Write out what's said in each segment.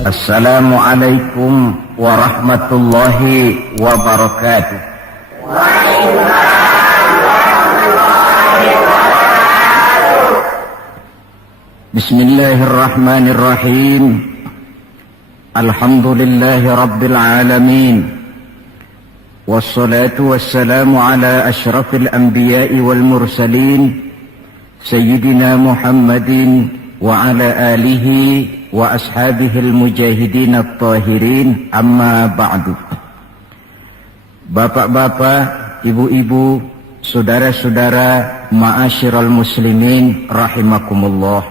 Assalamualaikum warahmatullahi wabarakatuh. Bismillahirrahmanirrahim. Alhamdulillahi rabbil alamin. Wassalatu wassalamu ala ashrafil anbiya'i wal mursalin Sayyidina Muhammadin wa ala alihi wa ashabihil mujahidin at-tahirin, amma ba'du. Bapak-bapak, ibu-ibu, saudara-saudara, ma'asyiral muslimin rahimakumullah.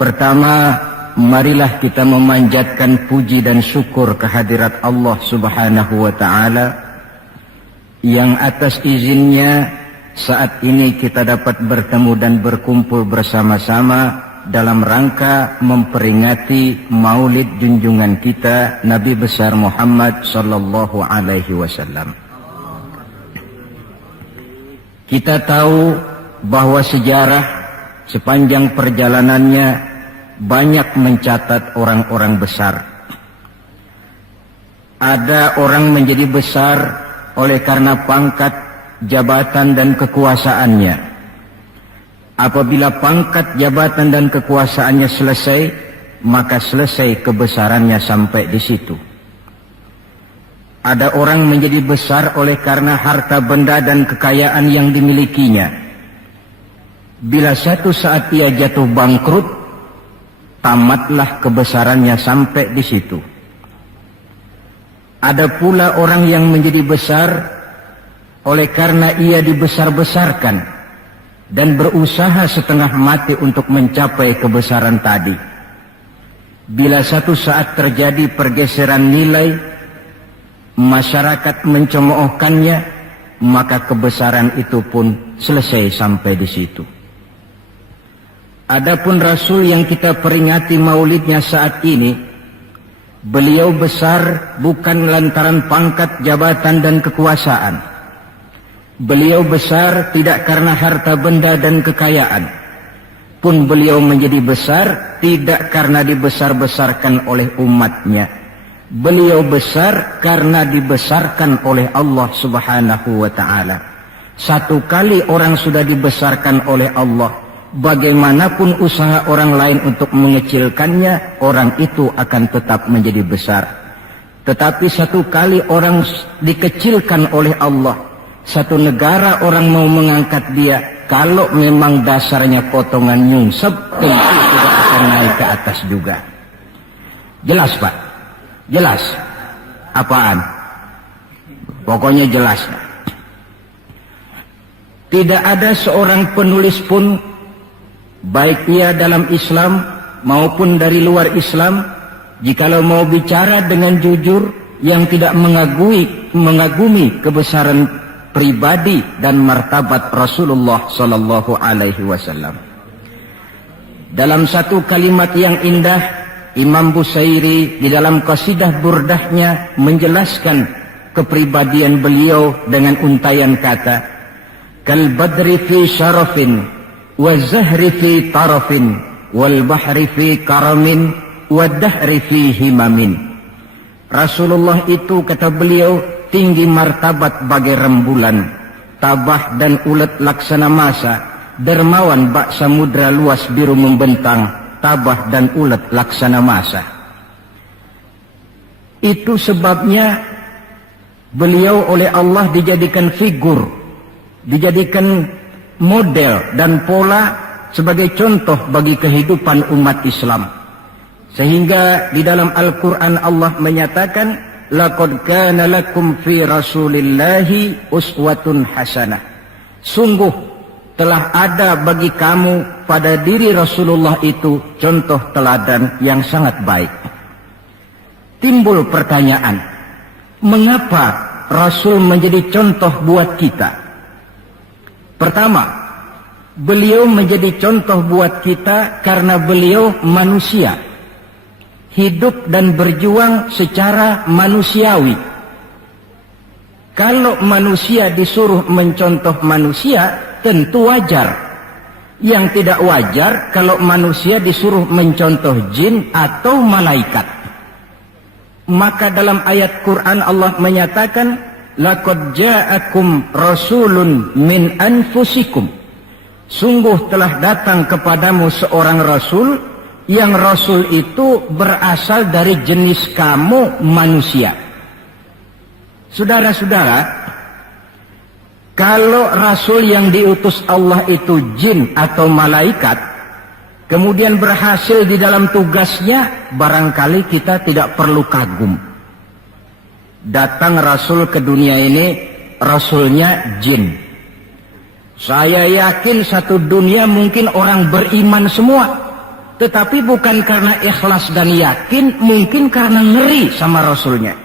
Pertama, marilah kita memanjatkan puji dan syukur kehadirat Allah Subhanahu wa ta'ala yang atas izinnya saat ini kita dapat bertemu dan berkumpul bersama-sama dalam rangka memperingati maulid junjungan kita Nabi besar Muhammad sallallahu alaihi wasallam. Kita tahu bahwa sejarah sepanjang perjalanannya banyak mencatat orang-orang besar. Ada orang menjadi besar oleh karena pangkat, jabatan dan kekuasaannya. Apabila pangkat, jabatan dan kekuasaannya selesai, maka selesai kebesarannya sampai di situ. Ada orang menjadi besar oleh karena harta benda dan kekayaan yang dimilikinya. Bila satu saat ia jatuh bangkrut, tamatlah kebesarannya sampai di situ. Ada pula orang yang menjadi besar oleh karena ia dibesar-besarkan dan berusaha setengah mati untuk mencapai kebesaran tadi. Bila satu saat terjadi pergeseran nilai, masyarakat mencemoohkannya, maka kebesaran itu pun selesai sampai di situ. Adapun Rasul yang kita peringati maulidnya saat ini, beliau besar bukan lantaran pangkat, jabatan dan kekuasaan. Beliau besar tidak karena harta benda dan kekayaan. Pun beliau menjadi besar tidak karena dibesar-besarkan oleh umatnya. Beliau besar karena dibesarkan oleh Allah Subhanahu wa ta'ala. Satu kali orang sudah dibesarkan oleh Allah, bagaimanapun usaha orang lain untuk mengecilkannya, orang itu akan tetap menjadi besar. Tetapi satu kali orang dikecilkan oleh Allah, satu negara orang mau mengangkat dia, kalau memang dasarnya potongan nyungsep, tentu tidak akan naik ke atas juga. Jelas Pak? Jelas? Apaan? Pokoknya jelas. Tidak ada seorang penulis pun, baik ia dalam Islam maupun dari luar Islam, jikalau mau bicara dengan jujur yang tidak mengagumi kebesaran pribadi dan martabat Rasulullah sallallahu alaihi wasallam. Dalam satu kalimat yang indah, Imam Busairi di dalam qasidah burdahnya menjelaskan kepribadian beliau dengan untayan kata, kal badri fi syarafin wa zahri fi tarafin wal bahri fi karamin wa dahri fi himamin. Rasulullah itu, kata beliau, tinggi martabat bagai rembulan, tabah dan ulet laksana masa, dermawan bak samudra luas biru membentang, tabah dan ulet laksana masa. Itu sebabnya beliau oleh Allah dijadikan figur, dijadikan model dan pola sebagai contoh bagi kehidupan umat Islam. Sehingga di dalam Al-Quran Allah menyatakan, laqad kana lakum fi rasulillahi uswatun hasanah. Sungguh telah ada bagi kamu pada diri Rasulullah itu contoh teladan yang sangat baik. Timbul pertanyaan, mengapa Rasul menjadi contoh buat kita? Pertama, beliau menjadi contoh buat kita karena beliau manusia, hidup dan berjuang secara manusiawi. Kalau manusia disuruh mencontoh manusia, tentu wajar. Yang tidak wajar kalau manusia disuruh mencontoh jin atau malaikat. Maka dalam ayat Quran Allah menyatakan, laqad ja'akum rasulun min anfusikum. Sungguh telah datang kepadamu seorang rasul, yang rasul itu berasal dari jenis kamu manusia. Saudara-saudara, kalau rasul yang diutus Allah itu jin atau malaikat, kemudian berhasil di dalam tugasnya, barangkali kita tidak perlu kagum. Datang rasul ke dunia ini, rasulnya jin. Saya yakin satu dunia mungkin orang beriman semua. Tetapi bukan karena ikhlas dan yakin, mungkin karena ngeri sama rasulnya.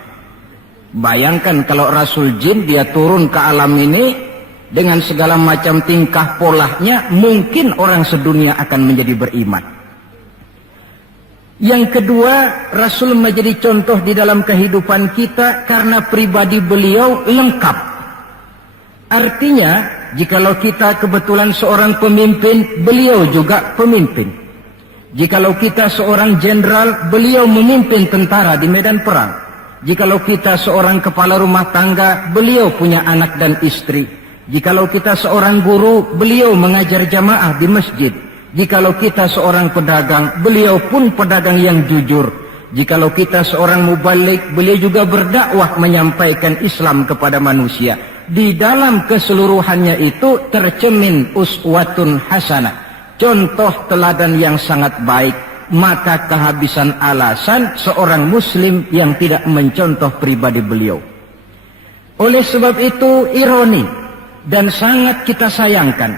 Bayangkan kalau rasul jin dia turun ke alam ini dengan segala macam tingkah polanya, mungkin orang sedunia akan menjadi beriman. Yang kedua, rasul menjadi contoh di dalam kehidupan kita karena pribadi beliau lengkap. Artinya, jikalau kita kebetulan seorang pemimpin, beliau juga pemimpin. Jikalau kita seorang jenderal, beliau memimpin tentara di medan perang. Jikalau kita seorang kepala rumah tangga, beliau punya anak dan istri. Jikalau kita seorang guru, beliau mengajar jamaah di masjid. Jikalau kita seorang pedagang, beliau pun pedagang yang jujur. Jikalau kita seorang mubalik, beliau juga berdakwah menyampaikan Islam kepada manusia. Di dalam keseluruhannya itu tercemin uswatun hasanah, contoh teladan yang sangat baik. Maka kehabisan alasan seorang muslim yang tidak mencontoh pribadi beliau. Oleh sebab itu ironi dan sangat kita sayangkan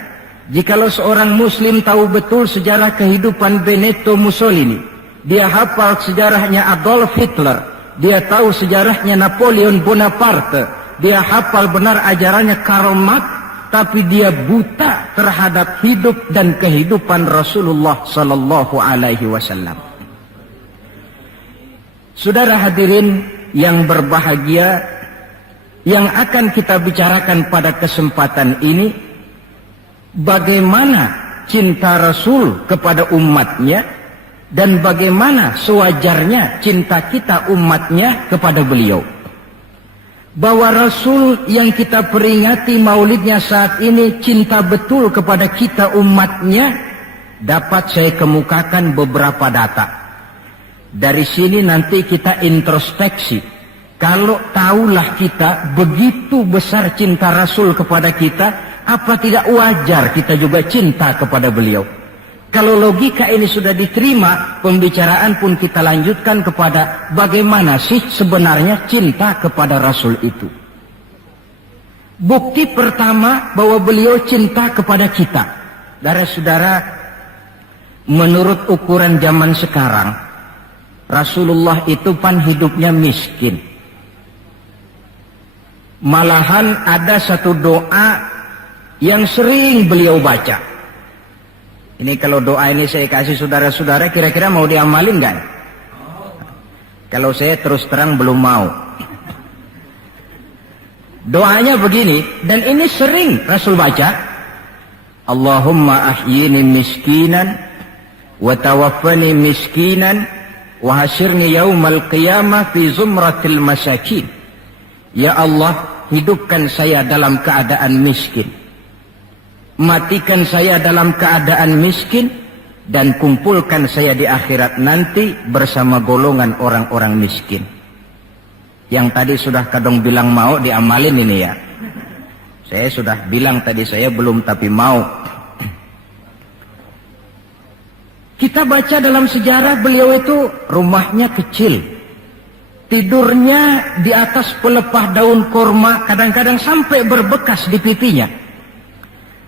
jikalau seorang muslim tahu betul sejarah kehidupan Benito Mussolini, dia hafal sejarahnya Adolf Hitler, dia tahu sejarahnya Napoleon Bonaparte, dia hafal benar ajarannya Karl Marx, tapi dia buta terhadap hidup dan kehidupan Rasulullah sallallahu alaihi wasallam. Saudara hadirin yang berbahagia, yang akan kita bicarakan pada kesempatan ini, bagaimana cinta Rasul kepada umatnya dan bagaimana sewajarnya cinta kita umatnya kepada beliau. Bahwa Rasul yang kita peringati maulidnya saat ini cinta betul kepada kita umatnya, dapat saya kemukakan beberapa data. Dari sini nanti kita introspeksi. Kalau tahulah kita begitu besar cinta Rasul kepada kita, apa tidak wajar kita juga cinta kepada beliau? Kalau logika ini sudah diterima, pembicaraan pun kita lanjutkan kepada bagaimana sih sebenarnya cinta kepada Rasul itu. Bukti pertama bahwa beliau cinta kepada kita. Saudara-saudara, menurut ukuran zaman sekarang, Rasulullah itu pan hidupnya miskin. Malahan ada satu doa yang sering beliau baca. Ini kalau doa ini saya kasih saudara-saudara, kira-kira mau diamalin nggak? Kalau saya terus terang belum mau. Doanya begini, dan ini sering Rasul baca. Allahumma ahyini miskinan, wa tawaffani miskinan, wa hasyirni yaumal qiyamah fi zumratil masakin. Ya Allah, hidupkan saya dalam keadaan miskin. Matikan saya dalam keadaan miskin dan kumpulkan saya di akhirat nanti bersama golongan orang-orang miskin. Yang tadi sudah kadang bilang mau diamalin ini ya. Saya sudah bilang tadi saya belum tapi mau. Kita baca dalam sejarah beliau itu rumahnya kecil. Tidurnya di atas pelepah daun korma, kadang-kadang sampai berbekas di pipinya.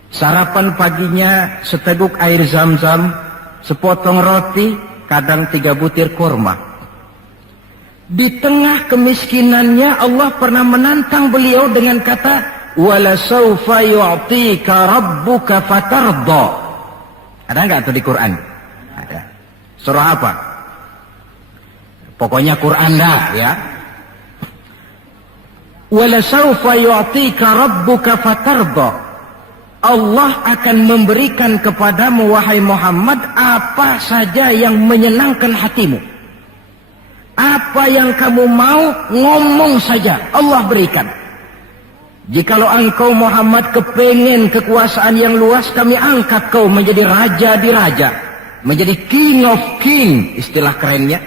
Sarapan paginya seteguk air zam-zam, sepotong roti, kadang 3 butir kurma. Di tengah kemiskinannya Allah pernah menantang beliau dengan kata, "Wala saufa yu'tika rabbuka fatarda." Ada enggak tuh di Quran? Ada. Surah apa? Pokoknya Quran dah ya. "Wala saufa yu'tika rabbuka fatarda." Allah akan memberikan kepadamu wahai Muhammad apa saja yang menyenangkan hatimu. Apa yang kamu mau, ngomong saja, Allah berikan. Jikalau engkau Muhammad kepengen kekuasaan yang luas, kami angkat kau menjadi raja di raja, menjadi king of king, istilah kerennya.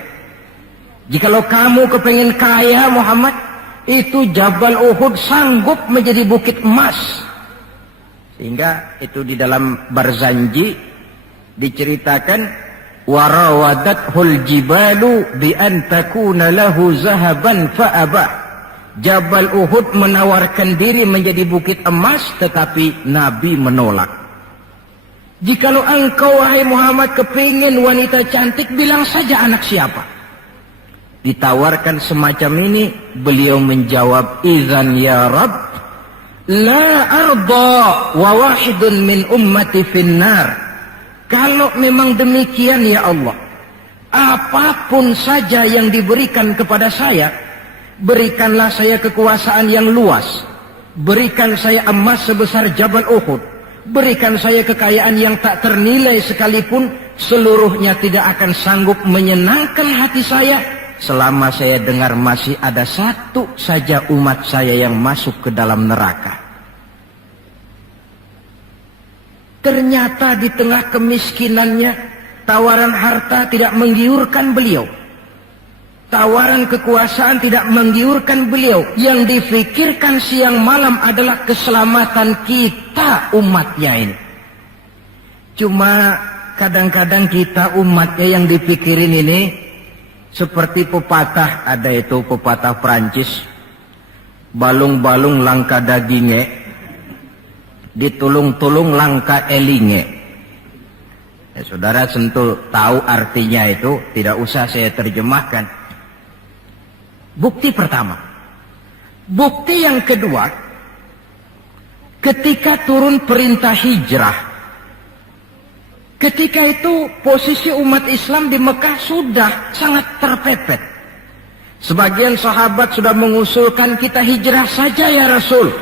Jikalau kamu kepengen kaya Muhammad, itu Jabal Uhud sanggup menjadi bukit emas. Sehingga itu di dalam Barzanji diceritakan, warawadathul jibalu bi an takuna lahu zahaban fa'aba. Jabal Uhud menawarkan diri menjadi bukit emas, tetapi Nabi menolak. Jikalau engkau wahai Muhammad kepingin wanita cantik, bilang saja anak siapa. Ditawarkan semacam ini, beliau menjawab, idzan ya Rabb la arda wa wahidun min ummati finnar. Kalau memang demikian ya Allah, apapun saja yang diberikan kepada saya, berikanlah saya kekuasaan yang luas, berikan saya emas sebesar Jabal Uhud, berikan saya kekayaan yang tak ternilai sekalipun, seluruhnya tidak akan sanggup menyenangkan hati saya selama saya dengar masih ada satu saja umat saya yang masuk ke dalam neraka. Ternyata di tengah kemiskinannya, tawaran harta tidak menggiurkan beliau. Tawaran kekuasaan tidak menggiurkan beliau. Yang difikirkan siang malam adalah keselamatan kita umatnya ini. Cuma kadang-kadang kita umatnya yang dipikirin ini seperti pepatah, ada itu pepatah Prancis, balung-balung langka dagingnya, ditulung-tulung langka elinge. Ya, saudara tentu tahu artinya itu, tidak usah saya terjemahkan. Bukti pertama. Bukti yang kedua, ketika turun perintah hijrah, ketika itu posisi umat Islam di Mekah sudah sangat terpepet. Sebagian sahabat sudah mengusulkan, kita hijrah saja ya Rasul.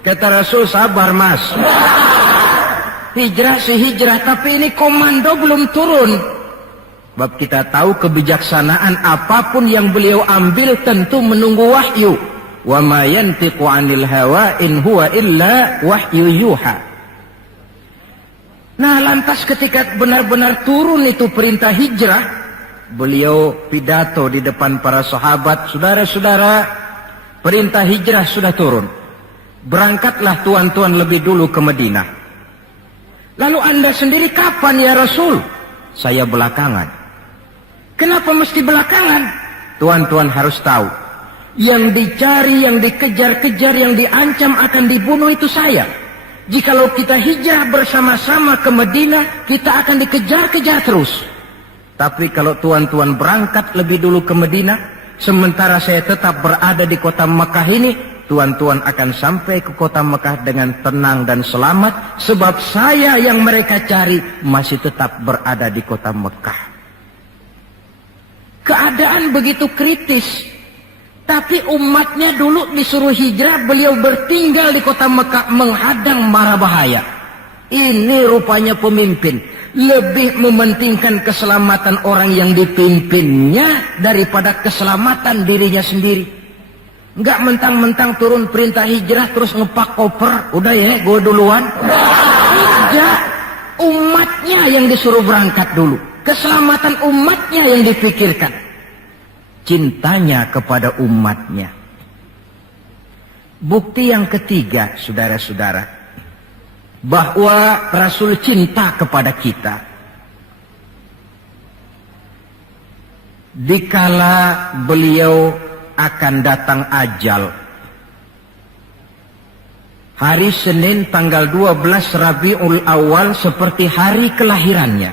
Kata Rasul, sabar mas, hijrah sih hijrah, tapi ini komando belum turun. Sebab kita tahu kebijaksanaan apapun yang beliau ambil tentu menunggu wahyu. Wa ma yantiqu 'anil hawa in huwa illa wahyu yuha. Nah, lantas ketika benar-benar turun itu perintah hijrah, beliau pidato di depan para sahabat, saudara-saudara, perintah hijrah sudah turun. Berangkatlah tuan-tuan lebih dulu ke Madinah. Lalu anda sendiri kapan ya Rasul? Saya belakangan. Kenapa mesti belakangan? Tuan-tuan harus tahu, yang dicari, yang dikejar-kejar, yang diancam akan dibunuh itu saya. Jikalau kita hijrah bersama-sama ke Madinah, kita akan dikejar-kejar terus. Tapi kalau tuan-tuan berangkat lebih dulu ke Madinah, sementara saya tetap berada di kota Mekah ini, tuan-tuan akan sampai ke kota Mekah dengan tenang dan selamat, sebab saya yang mereka cari masih tetap berada di kota Mekah. Keadaan begitu kritis, tapi umatnya dulu disuruh hijrah, beliau bertinggal di kota Mekah menghadang mara bahaya. Ini rupanya pemimpin lebih mementingkan keselamatan orang yang dipimpinnya daripada keselamatan dirinya sendiri. Enggak mentang-mentang turun perintah hijrah terus ngepak koper, udah ya gue duluan. Tidak, umatnya yang disuruh berangkat dulu, keselamatan umatnya yang dipikirkan, cintanya kepada umatnya. Bukti yang ketiga, saudara-saudara, bahwa Rasul cinta kepada kita. Dikala beliau akan datang ajal, hari Senin tanggal 12 Rabiul Awal seperti hari kelahirannya.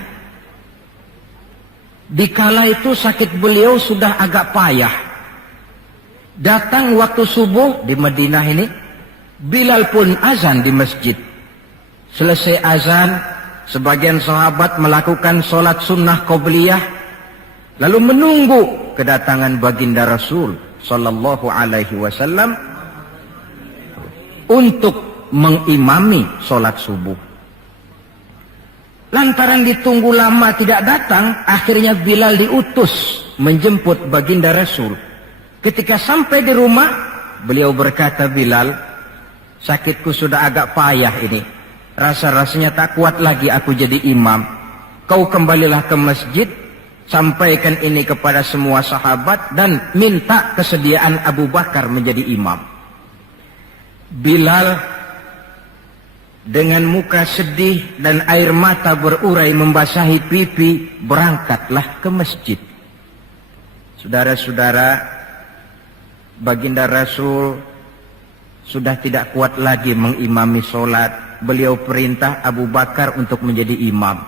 Dikala itu sakit beliau sudah agak payah. Datang waktu subuh di Madinah ini, Bilal pun azan di masjid. Selesai azan, sebagian sahabat melakukan sholat sunnah qobliyah, lalu menunggu kedatangan baginda Rasul Sallallahu Alaihi Wasallam untuk mengimami sholat subuh. Lantaran ditunggu lama tidak datang, akhirnya Bilal diutus menjemput baginda Rasul. Ketika sampai di rumah, beliau berkata, Bilal, sakitku sudah agak payah ini. Rasa-rasanya tak kuat lagi aku jadi imam. Kau kembalilah ke masjid, sampaikan ini kepada semua sahabat dan minta kesediaan Abu Bakar menjadi imam. Bilal dengan muka sedih dan air mata berurai membasahi pipi, berangkatlah ke masjid. Saudara-saudara, baginda Rasul sudah tidak kuat lagi mengimami sholat. Beliau perintah Abu Bakar untuk menjadi imam.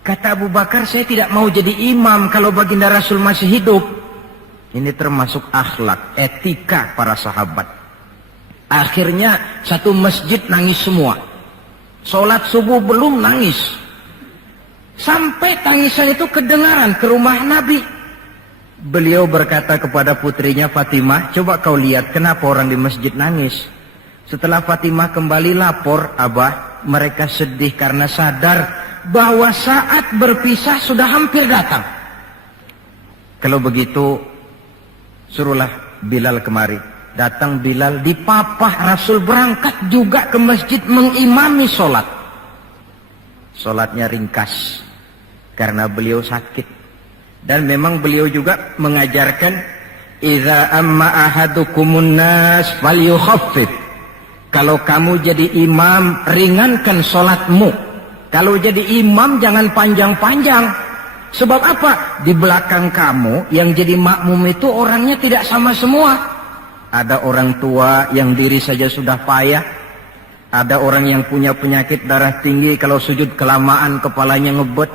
Kata Abu Bakar, saya tidak mau jadi imam kalau baginda Rasul masih hidup. Ini termasuk akhlak, etika para sahabat. Akhirnya satu masjid nangis semua. Sholat subuh belum nangis. Sampai tangisan itu kedengaran ke rumah Nabi. Beliau berkata kepada putrinya Fatimah, coba kau lihat kenapa orang di masjid nangis. Setelah Fatimah kembali lapor, Abah, mereka sedih karena sadar bahwa saat berpisah sudah hampir datang. Kalau begitu, suruhlah Bilal kemari. Datang Bilal, dipapah Rasul berangkat juga ke masjid mengimami sholat. Sholatnya ringkas karena beliau sakit. Dan memang beliau juga mengajarkan, idza amma ahadukumun nas falyukhaffif. Kalau kamu jadi imam, ringankan sholatmu. Kalau jadi imam jangan panjang-panjang. Sebab apa? Di belakang kamu yang jadi makmum itu orangnya tidak sama semua. Ada orang tua yang diri saja sudah payah. Ada orang yang punya penyakit darah tinggi, kalau sujud kelamaan kepalanya ngebet.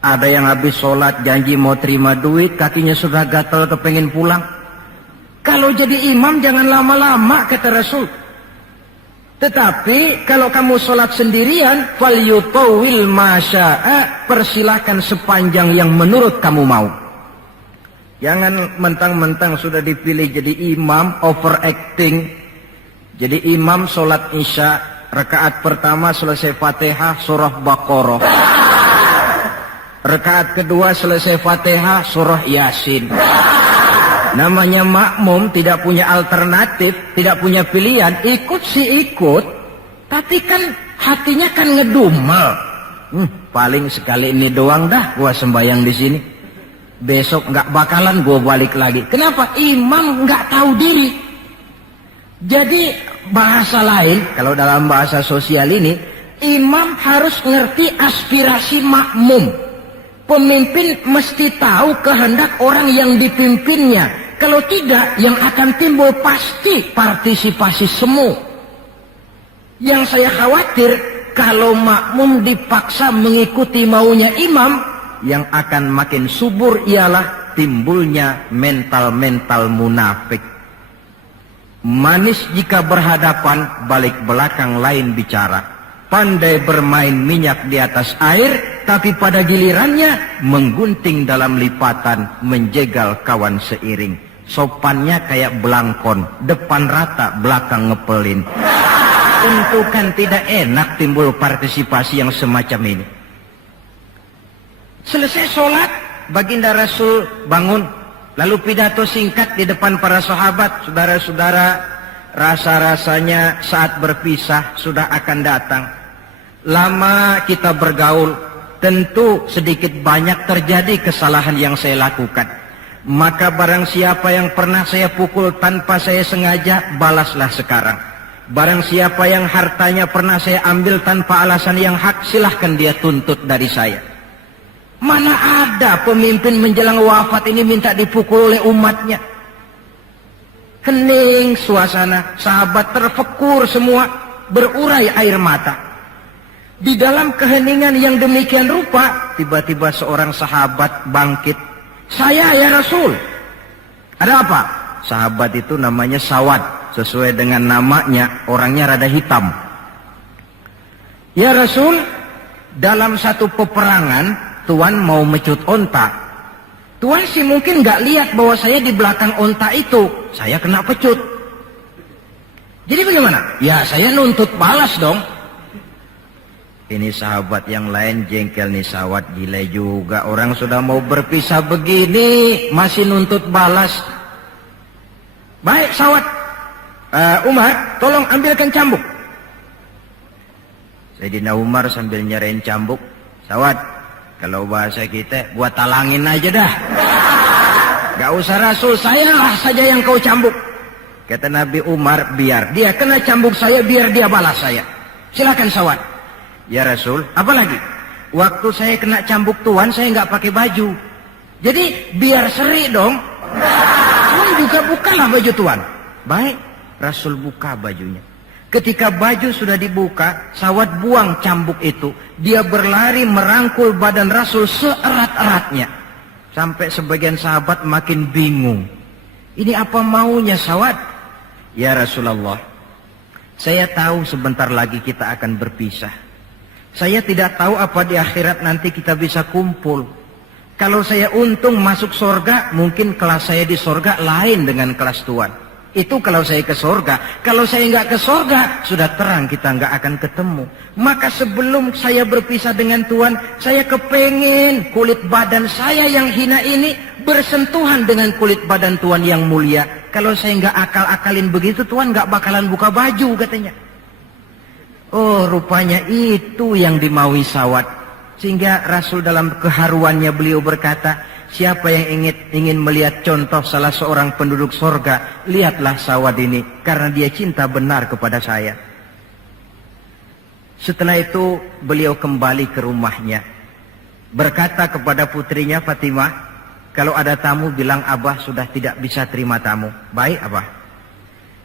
Ada yang habis sholat janji mau terima duit, kakinya sudah gatal kepengen pulang. Kalau jadi imam jangan lama-lama, kata Rasul. Tetapi kalau kamu sholat sendirian, falyutawil masya'a, persilahkan sepanjang yang menurut kamu mau. Jangan mentang-mentang sudah dipilih jadi imam, overacting. Jadi imam sholat isya, rakaat pertama selesai Fatihah, surah Baqarah. Rakaat kedua selesai Fatihah, surah Yasin. Namanya makmum, tidak punya alternatif, tidak punya pilihan. Ikut sih ikut, tapi kan hatinya kan ngedumel. Paling sekali ini doang dah gua sembahyang di sini. Besok nggak bakalan gue balik lagi. Kenapa? Imam nggak tahu diri. Jadi bahasa lain, kalau dalam bahasa sosial ini, imam harus ngerti aspirasi makmum. Pemimpin mesti tahu kehendak orang yang dipimpinnya. Kalau tidak, yang akan timbul pasti partisipasi semu. Yang saya khawatir, kalau makmum dipaksa mengikuti maunya imam, yang akan makin subur ialah timbulnya mental-mental munafik. Manis jika berhadapan, balik belakang lain bicara. Pandai bermain minyak di atas air, tapi pada gilirannya menggunting dalam lipatan, menjegal kawan seiring. Sopannya kayak belangkon, depan rata, belakang ngepelin. Tentu kan tidak enak timbul partisipasi yang semacam ini. Selesai sholat, baginda Rasul bangun, lalu pidato singkat di depan para sahabat. Saudara-saudara, rasa-rasanya saat berpisah sudah akan datang. Lama kita bergaul, tentu sedikit banyak terjadi kesalahan yang saya lakukan. Maka barang siapa yang pernah saya pukul tanpa saya sengaja, balaslah sekarang. Barang siapa yang hartanya pernah saya ambil tanpa alasan yang hak, silahkan dia tuntut dari saya. Mana ada pemimpin menjelang wafat ini minta dipukul oleh umatnya. Hening suasana, sahabat terfekur semua, berurai air mata. Di dalam keheningan yang demikian rupa, tiba-tiba seorang sahabat bangkit. Saya ya Rasul. Ada apa? Sahabat itu namanya Sawad, sesuai dengan namanya, orangnya rada hitam. Ya Rasul, dalam satu peperangan, Tuan mau mecut onta. Tuan sih mungkin nggak lihat bahwa saya di belakang onta itu. Saya kena pecut. Jadi bagaimana? Ya saya nuntut balas dong. Ini sahabat yang lain jengkel nih, sawat gila juga. Orang sudah mau berpisah begini masih nuntut balas. Baik sawat, Umar tolong ambilkan cambuk. Sayyidina Umar sambil nyerahin cambuk, sawat, kalau bahasa kita gua talangin aja dah. Gak usah Rasul, sayalah saja yang kau cambuk. Kata Nabi Umar, biar dia kena cambuk saya, biar dia balas saya. Silakan sawat. Ya Rasul, apalagi? Waktu saya kena cambuk tuan, saya nggak pakai baju. Jadi biar seri dong. Tuan juga bukalah baju tuan. Baik, Rasul buka bajunya. Ketika baju sudah dibuka, sawat buang cambuk itu. Dia berlari merangkul badan Rasul seerat-eratnya. Sampai sebagian sahabat makin bingung. Ini apa maunya sawat? Ya Rasulullah, saya tahu sebentar lagi kita akan berpisah. Saya tidak tahu apa di akhirat nanti kita bisa kumpul. Kalau saya untung masuk surga, mungkin kelas saya di surga lain dengan kelas tuan. Itu kalau saya ke surga. Kalau saya nggak ke surga, sudah terang kita nggak akan ketemu. Maka sebelum saya berpisah dengan tuan, saya kepengen kulit badan saya yang hina ini bersentuhan dengan kulit badan tuan yang mulia. Kalau saya nggak akal-akalin begitu, tuan nggak bakalan buka baju katanya. Oh, rupanya itu yang dimaui sawat. Sehingga Rasul dalam keharuannya beliau berkata, siapa yang ingin melihat contoh salah seorang penduduk sorga, lihatlah sawat ini, karena dia cinta benar kepada saya. Setelah itu beliau kembali ke rumahnya, berkata kepada putrinya Fatimah, kalau ada tamu bilang Abah sudah tidak bisa terima tamu. Baik Abah.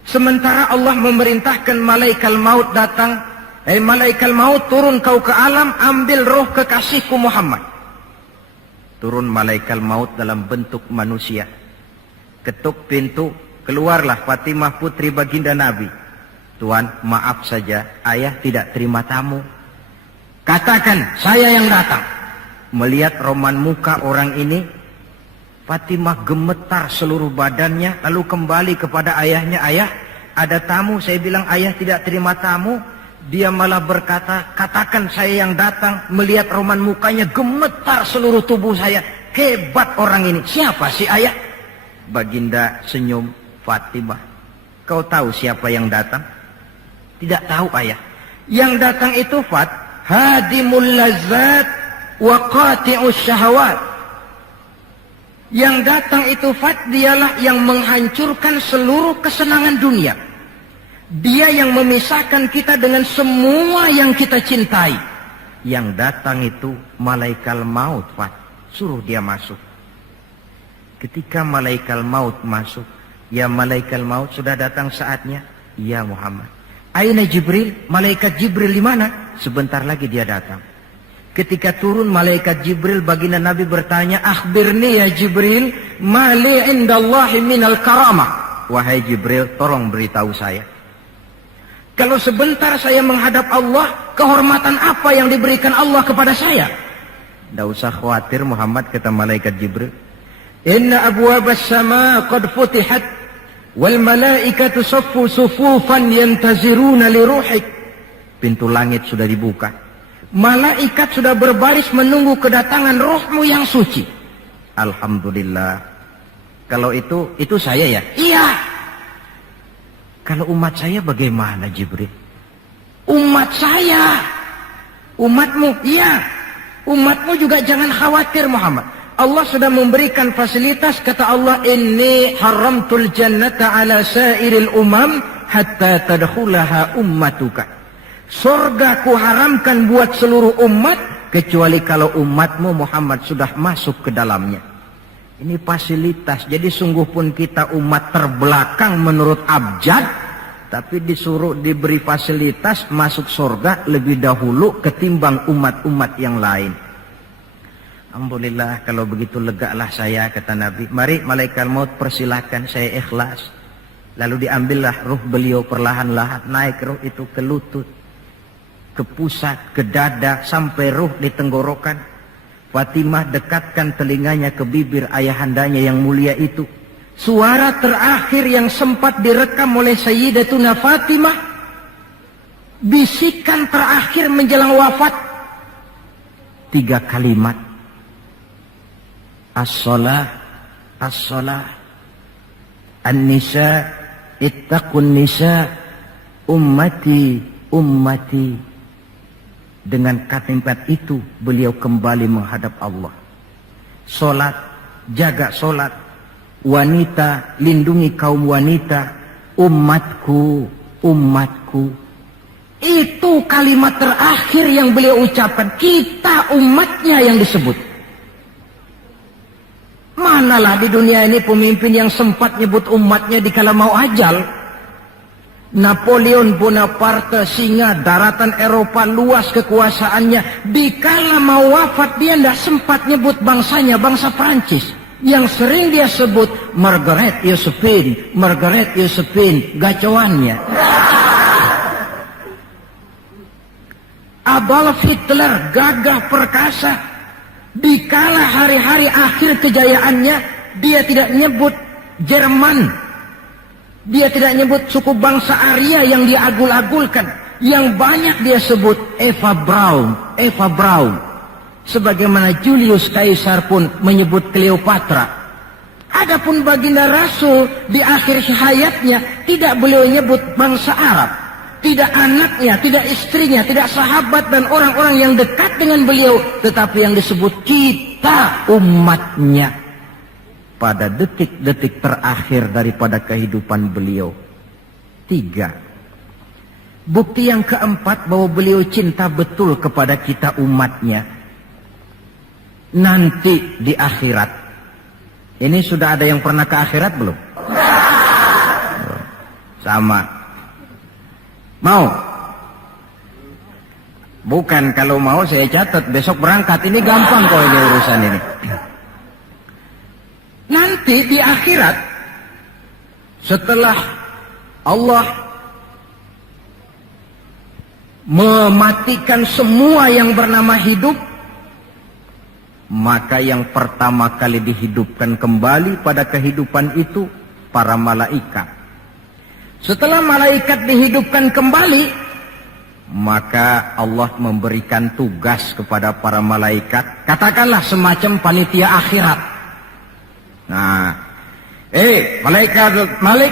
Sementara Allah memerintahkan malaikat maut datang, malaikat maut turun kau ke alam, ambil roh kekasihku Muhammad. Turun malaikat maut dalam bentuk manusia. Ketuk pintu, keluarlah Fatimah putri baginda Nabi. Tuan, maaf saja, ayah tidak terima tamu. Katakan, saya yang datang. Melihat roman muka orang ini, Fatimah gemetar seluruh badannya, lalu kembali kepada ayahnya, ayah, ada tamu. Saya bilang ayah tidak terima tamu. Dia malah berkata, katakan saya yang datang. Melihat roman mukanya, gemetar seluruh tubuh saya. Hebat orang ini. Siapa sih ayah? Baginda senyum. Fatimah, kau tahu siapa yang datang? Tidak tahu ayah. Yang datang itu Fat, hadimul lazat wa qati'us syahwat. Yang datang itu Fat, dialah yang menghancurkan seluruh kesenangan dunia. Dia yang memisahkan kita dengan semua yang kita cintai. Yang datang itu malaikat maut, Fat. Suruh dia masuk. Ketika malaikat maut masuk, ya malaikat maut sudah datang saatnya. Ya Muhammad. Aina Jibril? Malaikat Jibril di mana? Sebentar lagi dia datang. Ketika turun malaikat Jibril, baginda Nabi bertanya, akhbirni ya Jibril, mali indallahi minal karamah. Wahai Jibril, tolong beritahu saya. Kalau sebentar saya menghadap Allah, kehormatan apa yang diberikan Allah kepada saya? Tidak usah khawatir Muhammad, kata malaikat Jibril. Inna abwabas sama qad futihat, wal malaikatu saffu sufufan yantaziruna li ruhik. Pintu langit sudah dibuka. Malaikat sudah berbaris menunggu kedatangan rohmu yang suci. Alhamdulillah. Kalau itu saya ya? Iya. Kalau umat saya bagaimana Jibril? Umat saya. Umatmu? Iya. Umatmu juga jangan khawatir Muhammad. Allah sudah memberikan fasilitas, kata Allah, inni haramtul jannata ala sairil umam hatta tadkhulaha ummatuka. Surga ku haramkan buat seluruh umat, kecuali kalau umatmu Muhammad sudah masuk ke dalamnya. Ini fasilitas. Jadi sungguh pun kita umat terbelakang menurut abjad, tapi disuruh diberi fasilitas masuk surga lebih dahulu ketimbang umat-umat yang lain. Alhamdulillah, kalau begitu legalah saya, kata Nabi. Mari malaikat maut persilakan, saya ikhlas. Lalu diambillah ruh beliau perlahan-lahan, naik ruh itu ke lutut, ke pusat, ke dada, sampai ruh di tenggorokan. Fatimah dekatkan telinganya ke bibir ayahandanya yang mulia itu. suara terakhir yang sempat direkam oleh Sayyidatuna Fatimah, bisikan terakhir menjelang wafat, 3 kalimat. As-shalah, as-shalah, an-nisa, ittaqun nisa, ummati, ummati. Dengan kalimat itu beliau kembali menghadap Allah. Solat, jaga solat. Wanita, lindungi kaum wanita. Umatku, umatku. Itu kalimat terakhir yang beliau ucapkan. Kita umatnya yang disebut. Manalah di dunia ini pemimpin yang sempat nyebut umatnya dikala mau ajal. Napoleon Bonaparte, singa daratan Eropa, luas kekuasaannya. Dikala mau wafat dia tidak sempat nyebut bangsanya, bangsa Prancis. Yang sering dia sebut Margaret Josephine, Margaret Josephine, gacoannya. Adolf Hitler, gagah perkasa. Dikala hari-hari akhir kejayaannya, dia tidak nyebut Jerman. Dia tidak nyebut suku bangsa Arya yang dia agul-agulkan. Yang banyak dia sebut Eva Braun, Eva Braun. Sebagaimana Julius Caesar pun menyebut Cleopatra. Adapun baginda Rasul di akhir hayatnya tidak beliau nyebut bangsa Arab. Tidak anaknya, tidak istrinya, tidak sahabat dan orang-orang yang dekat dengan beliau. Tetapi yang disebut kita umatnya. Pada detik-detik terakhir daripada kehidupan beliau. 3. Bukti yang keempat bahwa beliau cinta betul kepada kita umatnya. Nanti di akhirat. Ini sudah ada yang pernah ke akhirat belum? Sama. Mau? Bukan, kalau mau saya catat besok berangkat. Ini gampang kok ini urusan ini. Nanti di akhirat, setelah Allah mematikan semua yang bernama hidup, maka yang pertama kali dihidupkan kembali pada kehidupan itu para malaikat. Setelah malaikat dihidupkan kembali, maka Allah memberikan tugas kepada para malaikat, katakanlah semacam panitia akhirat. Nah, malaikat Malik,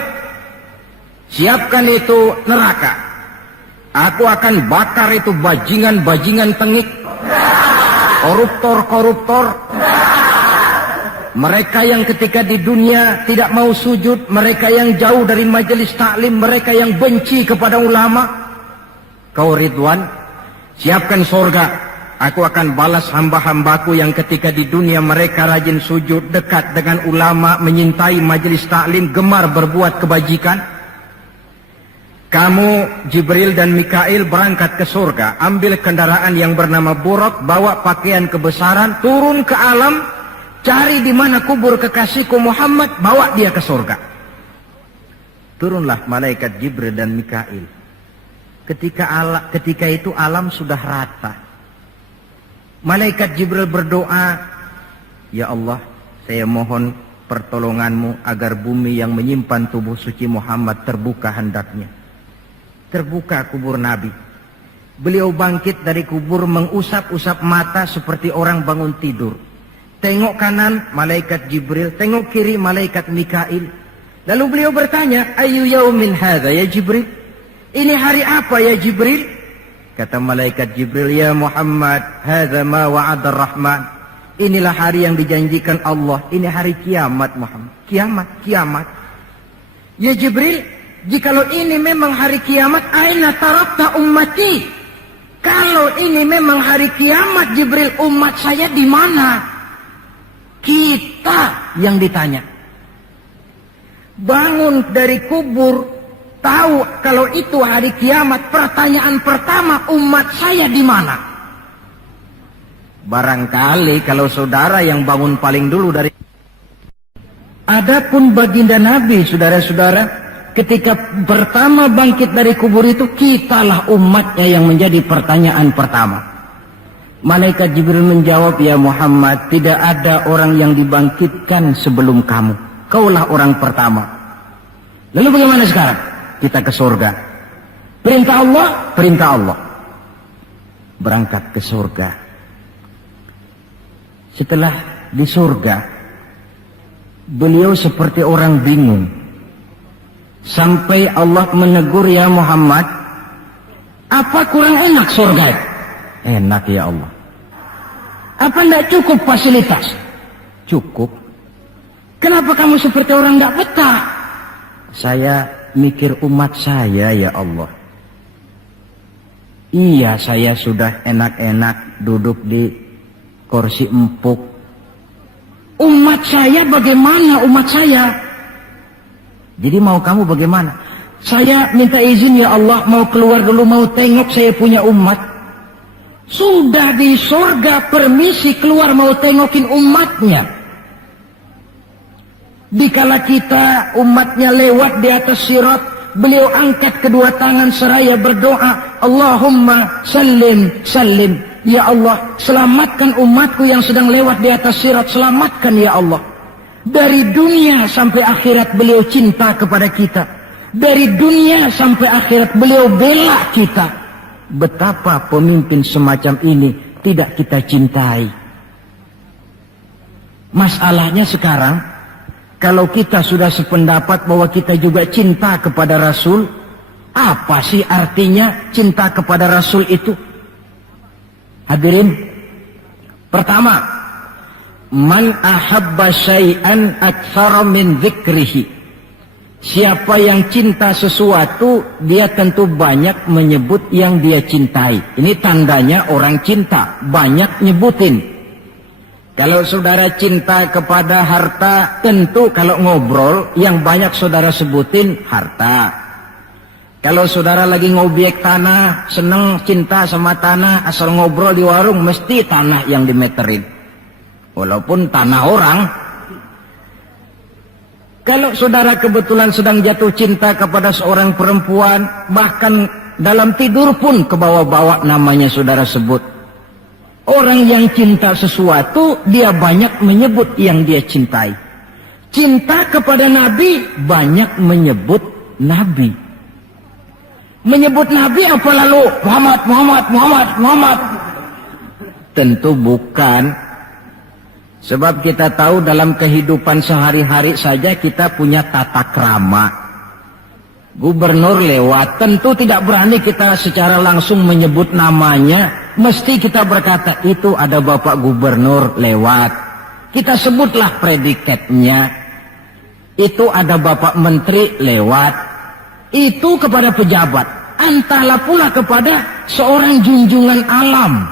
siapkan itu neraka. Aku akan bakar itu bajingan-bajingan tengik, koruptor-koruptor. Mereka yang ketika di dunia tidak mau sujud, mereka yang jauh dari majelis taklim, mereka yang benci kepada ulama. Kau Ridwan, siapkan surga. Aku akan balas hamba-hambaku yang ketika di dunia mereka rajin sujud, dekat dengan ulama, menyintai majelis taklim, gemar berbuat kebajikan. Kamu, Jibril dan Mikail berangkat ke surga, ambil kendaraan yang bernama Buraq, bawa pakaian kebesaran, turun ke alam, cari di mana kubur kekasihku Muhammad, bawa dia ke surga. Turunlah malaikat Jibril dan Mikail. Ketika itu alam sudah rata. Malaikat Jibril berdoa, ya Allah, saya mohon pertolonganmu agar bumi yang menyimpan tubuh suci Muhammad terbuka hendaknya. Terbuka kubur Nabi. Beliau bangkit dari kubur mengusap-usap mata seperti orang bangun tidur. Tengok kanan malaikat Jibril, tengok kiri malaikat Mikail. Lalu beliau bertanya, ayu yaumin hadza ya Jibril? Ini hari apa ya Jibril? Kata malaikat Jibril, ya Muhammad, hadza ma wa'ada ar-Rahman. Inilah hari yang dijanjikan Allah. Ini hari kiamat Muhammad. Kiamat, kiamat. Ya Jibril, jikalau ini memang hari kiamat, aina tarakta ummati? Kalau ini memang hari kiamat Jibril, umat saya di mana? Kita yang ditanya. Bangun dari kubur, tahu kalau itu hari kiamat, pertanyaan pertama, umat saya di mana? Barangkali kalau saudara yang bangun paling dulu dari... Adapun baginda Nabi, saudara-saudara, ketika pertama bangkit dari kubur itu, kitalah umatnya yang menjadi pertanyaan pertama. Malaikat Jibril menjawab, ya Muhammad, tidak ada orang yang dibangkitkan sebelum kamu. Kaulah orang pertama. Lalu bagaimana sekarang? Kita ke surga. Perintah Allah, perintah Allah. Berangkat ke surga. Setelah di surga, beliau seperti orang bingung. Sampai Allah menegur, ya Muhammad, apa kurang enak surga? Enak ya Allah. Apa tidak cukup fasilitas? Cukup. Kenapa kamu seperti orang tidak betah? Saya mikir umat saya ya Allah. Iya, saya sudah enak-enak duduk di kursi empuk. Umat saya bagaimana umat saya? Jadi mau kamu bagaimana? Saya minta izin ya Allah, mau keluar dulu, mau tengok saya punya umat. Sudah di surga permisi keluar mau tengokin umatnya. Dikala kita umatnya lewat di atas sirat, beliau angkat kedua tangan seraya berdoa, Allahumma sallim sallim. Ya Allah, selamatkan umatku yang sedang lewat di atas sirat, selamatkan ya Allah. Dari dunia sampai akhirat beliau cinta kepada kita. Dari dunia sampai akhirat beliau bela kita. Betapa pemimpin semacam ini tidak kita cintai. Masalahnya sekarang, kalau kita sudah sependapat bahwa kita juga cinta kepada Rasul, apa sih artinya cinta kepada Rasul itu? Hadirin, pertama, man ahabba syai'an aktsara min dzikrihi. Siapa yang cinta sesuatu, dia tentu banyak menyebut yang dia cintai. Ini tandanya orang cinta, banyak nyebutin. Kalau saudara cinta kepada harta, tentu kalau ngobrol yang banyak saudara sebutin harta. Kalau saudara lagi ngobyek tanah, seneng cinta sama tanah, asal ngobrol di warung mesti tanah yang dimeterin. Walaupun tanah orang. Kalau saudara kebetulan sedang jatuh cinta kepada seorang perempuan, bahkan dalam tidur pun kebawa-bawa namanya saudara sebut. Orang yang cinta sesuatu, dia banyak menyebut yang dia cintai. Cinta kepada Nabi, banyak menyebut Nabi. Menyebut Nabi apa lalu? Muhammad, Muhammad, Muhammad, Muhammad. Tentu bukan. Sebab kita tahu dalam kehidupan sehari-hari saja kita punya tata krama. Gubernur lewat, tentu tidak berani kita secara langsung menyebut namanya. Mesti kita berkata, itu ada Bapak Gubernur lewat. Kita sebutlah predikatnya. Itu ada Bapak Menteri lewat. Itu kepada pejabat. Entahlah pula kepada seorang junjungan alam.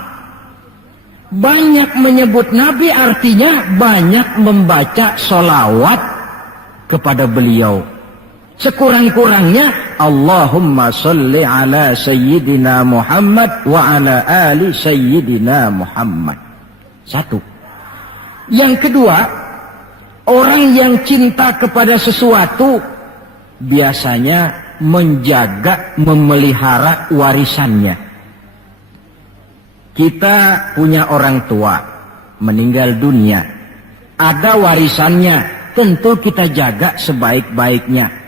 Banyak menyebut Nabi artinya banyak membaca sholawat kepada beliau. Sekurang-kurangnya Allahumma sholli ala Sayyidina Muhammad wa ala ali Sayyidina Muhammad. Satu. Yang kedua, orang yang cinta kepada sesuatu biasanya menjaga, memelihara warisannya. Kita punya orang tua meninggal dunia, ada warisannya, tentu kita jaga sebaik-baiknya.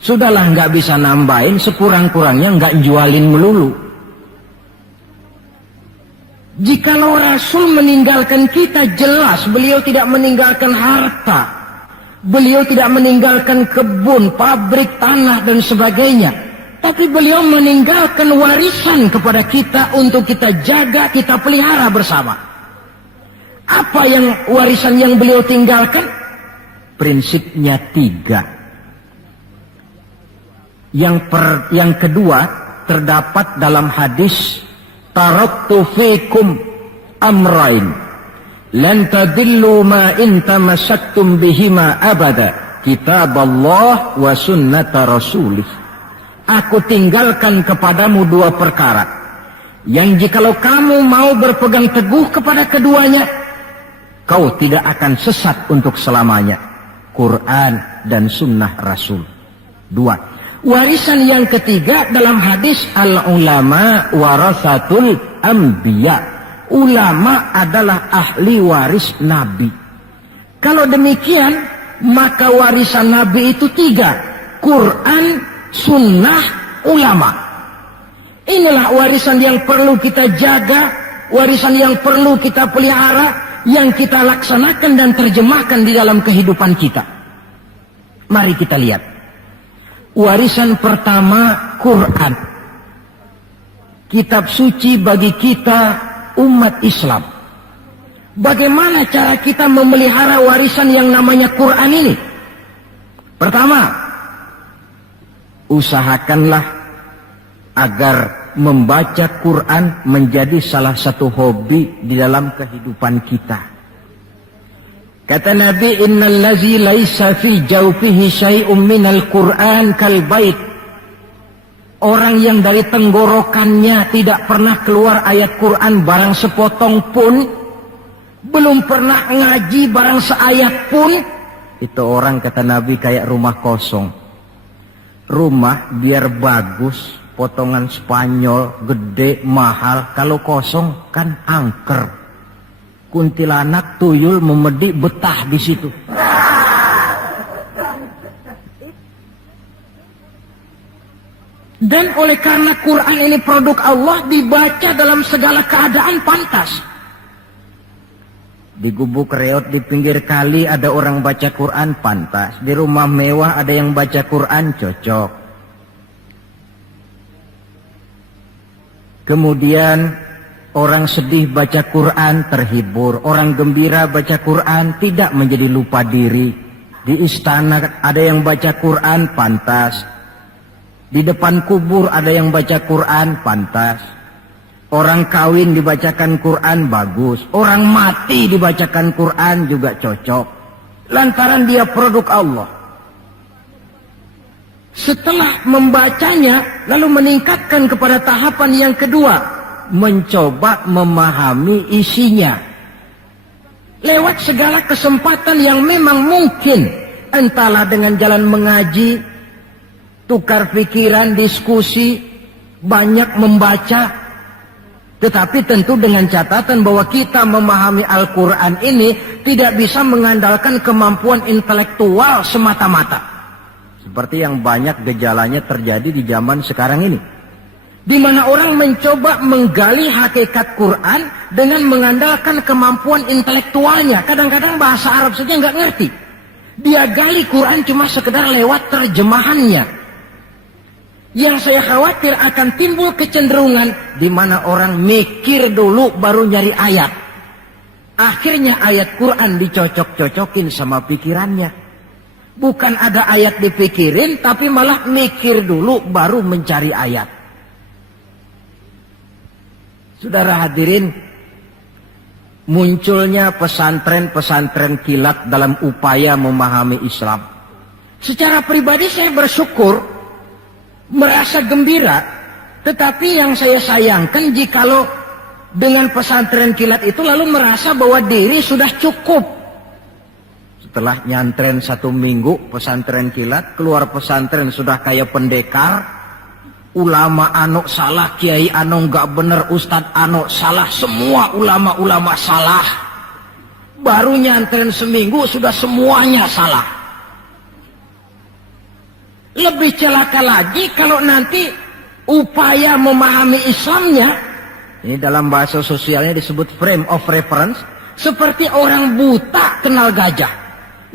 Sudahlah, nggak bisa nambahin, sekurang-kurangnya nggak jualin melulu. Jikalau Rasul meninggalkan kita, jelas beliau tidak meninggalkan harta, beliau tidak meninggalkan kebun, pabrik, tanah dan sebagainya. Tapi beliau meninggalkan warisan kepada kita untuk kita jaga, kita pelihara bersama. Apa yang warisan yang beliau tinggalkan? Prinsipnya 3. Yang kedua terdapat dalam hadis, taraktu fikum amrain lan tadillu ma in tamassaktum bihima abada, kitaballah wa sunnata rasulih. Aku tinggalkan kepadamu 2 perkara yang jikalau kamu mau berpegang teguh kepada keduanya, kau tidak akan sesat untuk selamanya. Quran dan sunnah Rasul. 2. Warisan yang ketiga dalam hadis, al-ulama warasatul anbiya. Ulama adalah ahli waris Nabi. Kalau demikian, maka warisan Nabi itu 3. Quran, sunnah, ulama. Inilah warisan yang perlu kita jaga, warisan yang perlu kita pelihara, yang kita laksanakan dan terjemahkan di dalam kehidupan kita. Mari kita lihat. Warisan pertama, Quran. Kitab suci bagi kita umat Islam. Bagaimana cara kita memelihara warisan yang namanya Quran ini? Pertama, usahakanlah agar membaca Quran menjadi salah satu hobi di dalam kehidupan kita. Kata Nabi, innal ladzi laisa fi jawfihi syai'un minal Qur'an kal bait. Orang yang dari tenggorokannya tidak pernah keluar ayat Quran barang sepotong pun, belum pernah ngaji barang seayat pun, itu orang, kata Nabi, kayak rumah kosong. Rumah biar bagus, potongan Spanyol, gede, mahal, kalau kosong kan angker. Kuntilanak, tuyul, memedi, betah di situ. Dan oleh karena Quran ini produk Allah, dibaca dalam segala keadaan pantas. Di gubuk reot di pinggir kali ada orang baca Quran, pantas. Di rumah mewah ada yang baca Quran, cocok. Kemudian orang sedih baca Quran, terhibur. Orang gembira baca Quran, tidak menjadi lupa diri. Di istana ada yang baca Quran, pantas. Di depan kubur ada yang baca Quran, pantas. Orang kawin dibacakan Quran, bagus. Orang mati dibacakan Quran juga cocok. Lantaran dia produk Allah. Setelah membacanya, lalu meningkatkan kepada tahapan yang kedua. Mencoba memahami isinya. Lewat segala kesempatan yang memang mungkin. Entahlah dengan jalan mengaji, tukar pikiran, diskusi, banyak membaca. Tetapi tentu dengan catatan bahwa kita memahami Al-Quran ini tidak bisa mengandalkan kemampuan intelektual semata-mata. Seperti yang banyak gejalanya terjadi di zaman sekarang ini. Di mana orang mencoba menggali hakikat Quran dengan mengandalkan kemampuan intelektualnya. Kadang-kadang bahasa Arab saja nggak ngerti. Dia gali Quran cuma sekedar lewat terjemahannya. Yang saya khawatir akan timbul kecenderungan di mana orang mikir dulu baru nyari ayat. Akhirnya ayat Quran dicocok-cocokin sama pikirannya. Bukan ada ayat dipikirin, tapi malah mikir dulu baru mencari ayat. Saudara hadirin, munculnya pesantren-pesantren kilat dalam upaya memahami Islam. Secara pribadi saya bersyukur, merasa gembira, tetapi yang saya sayangkan jikalau dengan pesantren kilat itu lalu merasa bahwa diri sudah cukup. Setelah nyantren 1 minggu pesantren kilat, keluar pesantren sudah kayak pendekar, ulama anu salah, kiai anu gak bener, ustad anu salah, semua ulama-ulama salah. Baru nyantren seminggu sudah semuanya salah. Lebih celaka lagi kalau nanti upaya memahami Islamnya, ini dalam bahasa sosialnya disebut frame of reference, seperti orang buta kenal gajah,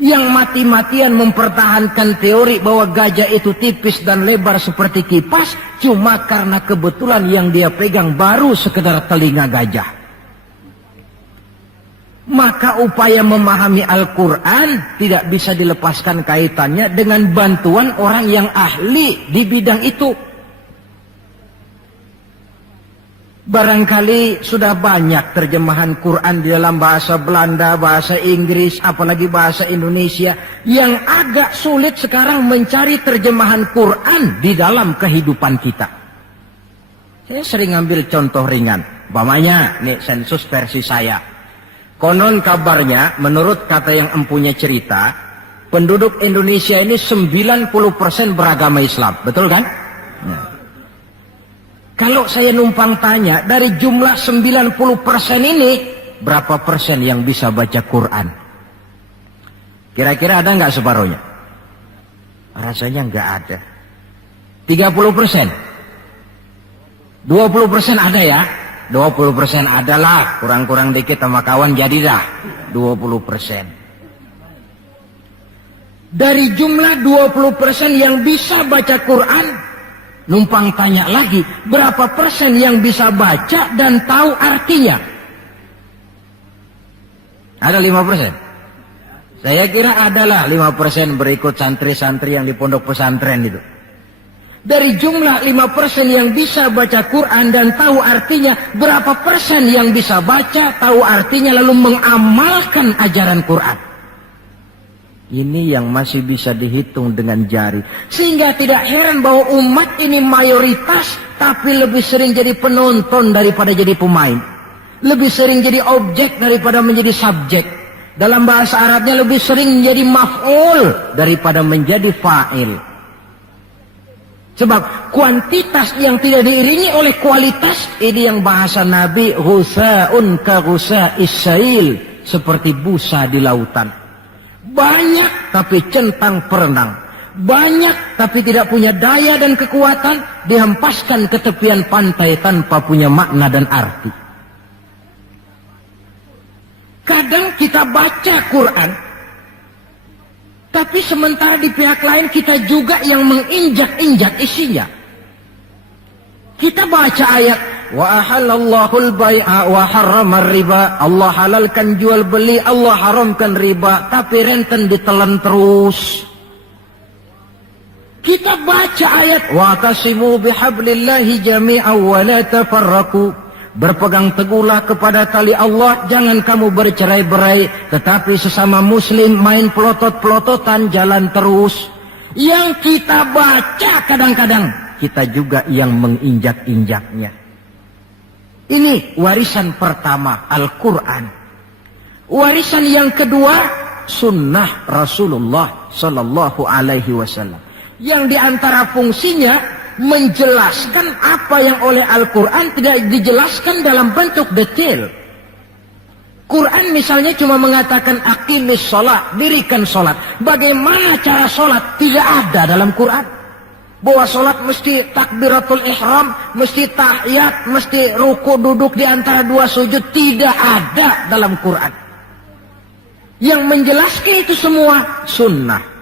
yang mati-matian mempertahankan teori bahwa gajah itu tipis dan lebar seperti kipas, cuma karena kebetulan yang dia pegang baru sekedar telinga gajah. Maka upaya memahami Al-Quran tidak bisa dilepaskan kaitannya dengan bantuan orang yang ahli di bidang itu. Barangkali sudah banyak terjemahan Quran di dalam bahasa Belanda, bahasa Inggris, apalagi bahasa Indonesia. Yang agak sulit sekarang mencari terjemahan Quran di dalam kehidupan kita. Saya sering ambil contoh ringan. Umpamanya, nih sensus versi saya. Konon kabarnya, menurut kata yang empunya cerita, penduduk Indonesia ini 90% beragama Islam. Betul kan? Nah. Kalau saya numpang tanya, dari jumlah 90% ini, berapa persen yang bisa baca Quran? Kira-kira ada nggak separuhnya? Rasanya nggak ada. 30%. 20% ada ya? 20% adalah, kurang-kurang dikit sama kawan jadi dah 20%. Dari jumlah 20% yang bisa baca Quran, numpang tanya lagi, berapa persen yang bisa baca dan tahu artinya? Ada 5%? Saya kira adalah 5% berikut santri-santri yang di pondok pesantren itu. Dari jumlah 5% yang bisa baca Quran dan tahu artinya, berapa persen yang bisa baca, tahu artinya, lalu mengamalkan ajaran Quran? Ini yang masih bisa dihitung dengan jari. Sehingga tidak heran bahwa umat ini mayoritas, tapi lebih sering jadi penonton daripada jadi pemain. Lebih sering jadi objek daripada menjadi subjek. Dalam bahasa Arabnya lebih sering menjadi maf'ul daripada menjadi fa'il. Sebab kuantitas yang tidak diiringi oleh kualitas, ini yang bahasa Nabi, ghusa'un ka ghusa'is sail, seperti busa di lautan. Banyak tapi centang perenang. Banyak tapi tidak punya daya dan kekuatan, dihempaskan ke tepian pantai tanpa punya makna dan arti. Kadang kita baca Quran, tapi sementara di pihak lain kita juga yang menginjak-injak isinya. Kita baca ayat, wa ahallallahu al-bai'a wa harrama riba. Allah halalkan jual beli, Allah haramkan riba, tapi renten ditelan terus. Kita baca ayat, wa tasimu bihablillahi jami'an wa la tafarraqu. Berpegang teguhlah kepada tali Allah, jangan kamu bercerai-berai, tetapi sesama muslim main pelotot-pelototan jalan terus. Yang kita baca kadang-kadang kita juga yang menginjak-injaknya. Ini warisan pertama, Al-Quran. Warisan yang kedua, sunnah Rasulullah Sallallahu Alaihi Wasallam. Yang diantara fungsinya menjelaskan apa yang oleh Al-Quran tidak dijelaskan dalam bentuk detail. Quran misalnya cuma mengatakan aqimis sholat, dirikan sholat. Bagaimana cara sholat? Tidak ada dalam Quran. Bahwa sholat mesti takbiratul ihram, mesti tahiyat, mesti ruku duduk di antara dua sujud. Tidak ada dalam Quran. Yang menjelaskan itu semua sunnah.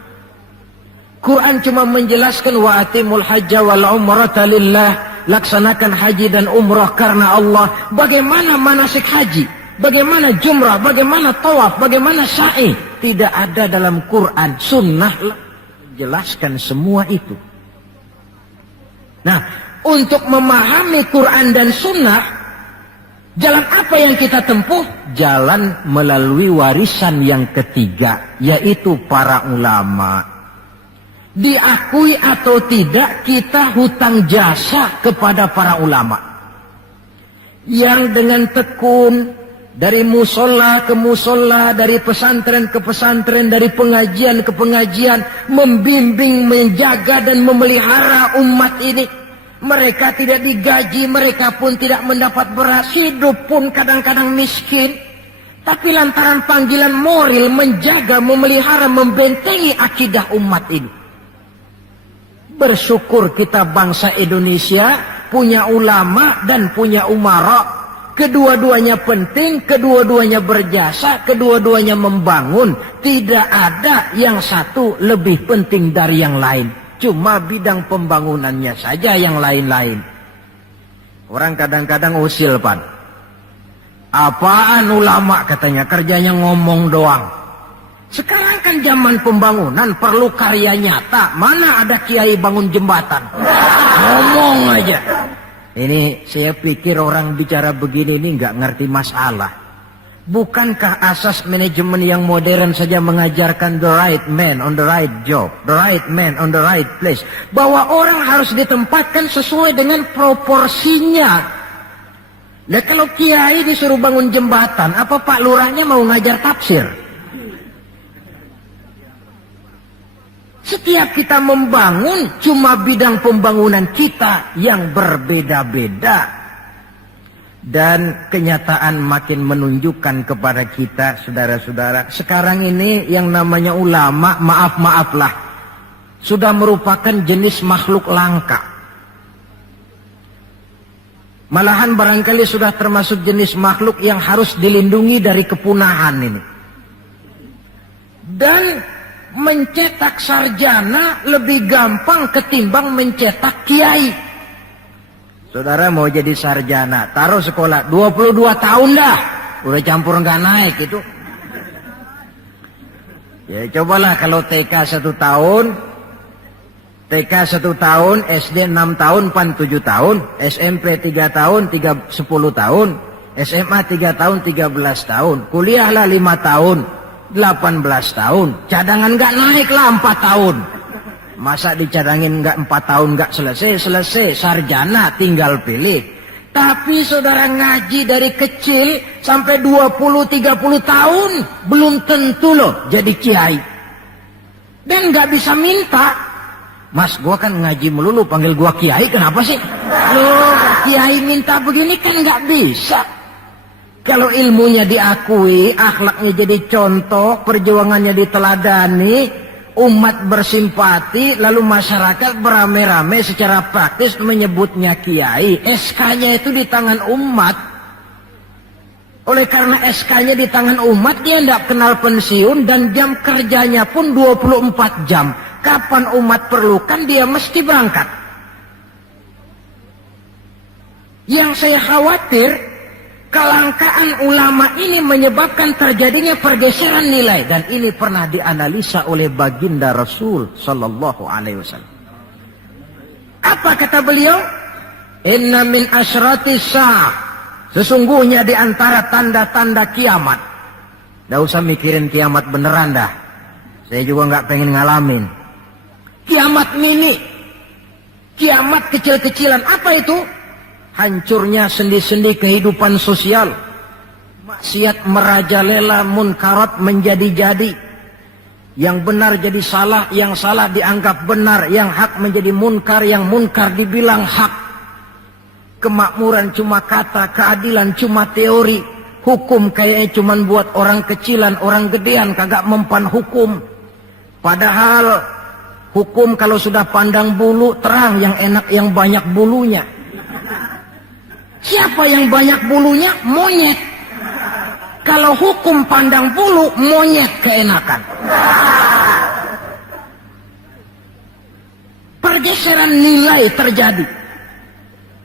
Quran cuma menjelaskan wa atimul hajja wal umrata lillah, laksanakan haji dan umrah karena Allah. Bagaimana manasik haji, bagaimana jumrah, bagaimana tawaf, bagaimana sa'i, tidak ada dalam Quran. Sunnah menjelaskan semua itu. Nah, untuk memahami Quran dan sunnah, jalan apa yang kita tempuh? Jalan melalui warisan yang ketiga, yaitu para ulama. Diakui atau tidak, kita hutang jasa kepada para ulama yang dengan tekun dari musola ke musola, dari pesantren ke pesantren, dari pengajian ke pengajian, membimbing, menjaga dan memelihara umat ini. Mereka tidak digaji, mereka pun tidak mendapat beras, hidup pun kadang-kadang miskin, tapi lantaran panggilan moral menjaga, memelihara, membentengi akidah umat ini. Bersyukur kita bangsa Indonesia punya ulama dan punya umara. Kedua-duanya penting, kedua-duanya berjasa, kedua-duanya membangun. Tidak ada yang satu lebih penting dari yang lain. Cuma bidang pembangunannya saja yang lain-lain. Orang kadang-kadang usil, Pan. Apaan ulama katanya, kerjanya ngomong doang. Sekarang kan zaman pembangunan perlu karya nyata. Mana ada kiai bangun jembatan? Ngomong aja. Ini saya pikir orang bicara begini ini nggak ngerti masalah. Bukankah asas manajemen yang modern saja mengajarkan the right man on the right job, the right man on the right place, bahwa orang harus ditempatkan sesuai dengan proporsinya. Nah, kalau kiai disuruh bangun jembatan, apa Pak Lurahnya mau ngajar tafsir? Setiap kita membangun, cuma bidang pembangunan kita yang berbeda-beda. Dan kenyataan makin menunjukkan kepada kita, saudara-saudara, sekarang ini yang namanya ulama, maaf-maaflah, sudah merupakan jenis makhluk langka. Malahan barangkali sudah termasuk jenis makhluk yang harus dilindungi dari kepunahan ini. Dan mencetak sarjana lebih gampang ketimbang mencetak kiai. Saudara mau jadi sarjana, taruh sekolah 22 tahun dah, udah campur nggak naik itu. Ya cobalah kalau TK 1 tahun, TK 1 tahun, SD 6 tahun, PAN 7 tahun, SMP 3 tahun, 10 tahun, SMA 3 tahun, 13 tahun, kuliahlah 5 tahun, 18 tahun, cadangan nggak naik lah 4 tahun. Masa dicadangin nggak 4 tahun nggak selesai, sarjana tinggal pilih. Tapi saudara ngaji dari kecil sampai 20-30 tahun belum tentu loh jadi kiai. Dan nggak bisa minta. Mas gua kan ngaji melulu panggil gua kiai, kenapa sih? Loh kiai minta begini kan nggak bisa. Kalau ilmunya diakui, akhlaknya jadi contoh, perjuangannya diteladani, umat bersimpati, lalu masyarakat beramai-ramai secara praktis menyebutnya kiai. SK-nya itu di tangan umat. Oleh karena SK-nya di tangan umat, dia tidak kenal pensiun dan jam kerjanya pun 24 jam. Kapan umat perlukan, dia mesti berangkat. Yang saya khawatir, kelangkaan ulama ini menyebabkan terjadinya pergeseran nilai, dan ini pernah dianalisa oleh baginda Rasul sallallahu alaihi wasallam. Apa kata beliau? Inna min asyratis sa'ah, sesungguhnya di antara tanda-tanda kiamat. Nggak usah mikirin kiamat beneran dah, saya juga nggak pengen ngalamin. Kiamat mini, kiamat kecil-kecilan. Apa itu? Hancurnya sendi-sendi kehidupan sosial, maksiat merajalela, munkarat menjadi-jadi, yang benar jadi salah, yang salah dianggap benar, yang hak menjadi munkar, yang munkar dibilang hak. Kemakmuran cuma kata, keadilan cuma teori, hukum kayaknya cuma buat orang kecilan, orang gedean kagak mempan hukum. Padahal hukum kalau sudah pandang bulu terang, yang enak yang banyak bulunya. Siapa yang banyak bulunya? Monyet. Kalau hukum pandang bulu, monyet keenakan. Pergeseran nilai terjadi.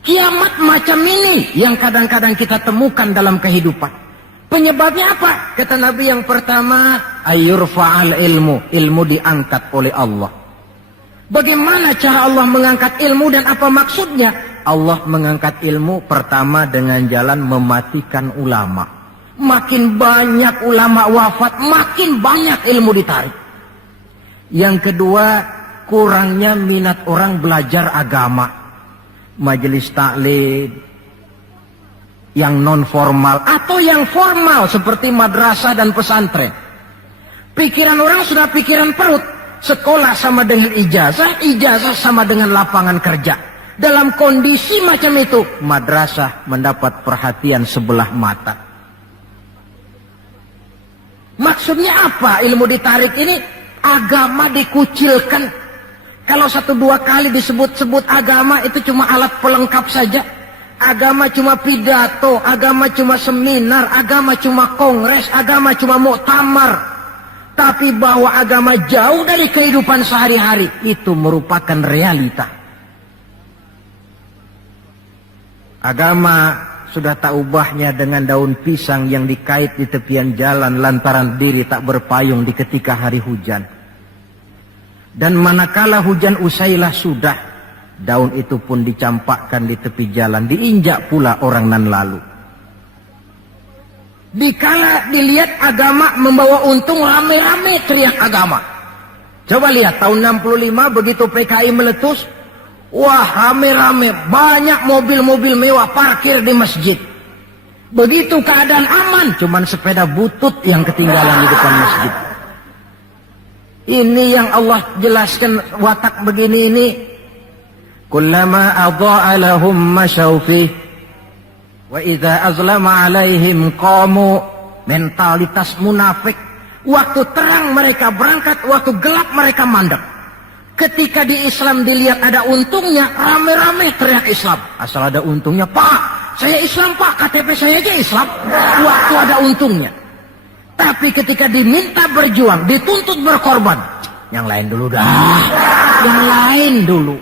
Kiamat macam ini yang kadang-kadang kita temukan dalam kehidupan. Penyebabnya apa? Kata Nabi yang pertama, ayyurfa'al ilmu. Ilmu diangkat oleh Allah. Bagaimana cara Allah mengangkat ilmu dan apa maksudnya? Allah mengangkat ilmu pertama dengan jalan mematikan ulama. Makin banyak ulama wafat, makin banyak ilmu ditarik. Yang kedua, kurangnya minat orang belajar agama. Majelis taklim yang non formal atau yang formal seperti madrasah dan pesantren. Pikiran orang sudah pikiran perut. Sekolah sama dengan ijazah, ijazah sama dengan lapangan kerja. Dalam kondisi macam itu, madrasah mendapat perhatian sebelah mata. Maksudnya apa ilmu ditarik ini? Agama dikucilkan. Kalau 1-2 kali disebut-sebut agama, itu cuma alat pelengkap saja. Agama cuma pidato, agama cuma seminar, agama cuma kongres, agama cuma muktamar. Tapi bahwa agama jauh dari kehidupan sehari-hari, itu merupakan realita. Agama sudah tak ubahnya dengan daun pisang yang dikait di tepian jalan lantaran diri tak berpayung di ketika hari hujan. Dan manakala hujan usailah sudah, daun itu pun dicampakkan di tepi jalan, diinjak pula orang nan lalu. Dikala dilihat agama membawa untung, rame-rame teriak agama. Coba lihat tahun 65 begitu PKI meletus, wah rame-rame, banyak mobil-mobil mewah parkir di masjid. Begitu keadaan aman, cuman sepeda butut yang ketinggalan di depan masjid. Ini yang Allah jelaskan watak begini ini. Kullama adha'a lahum masyaw fih Wa idza azlama alaihim qamu, mentalitas munafik. Waktu terang mereka berangkat, waktu gelap mereka mandek. Ketika di Islam dilihat ada untungnya, rame-rame teriak Islam. Asal ada untungnya, Pak, saya Islam Pak, KTP saya aja Islam. Waktu ada untungnya. Tapi ketika diminta berjuang, dituntut berkorban, yang lain dulu dah, yang lain dulu.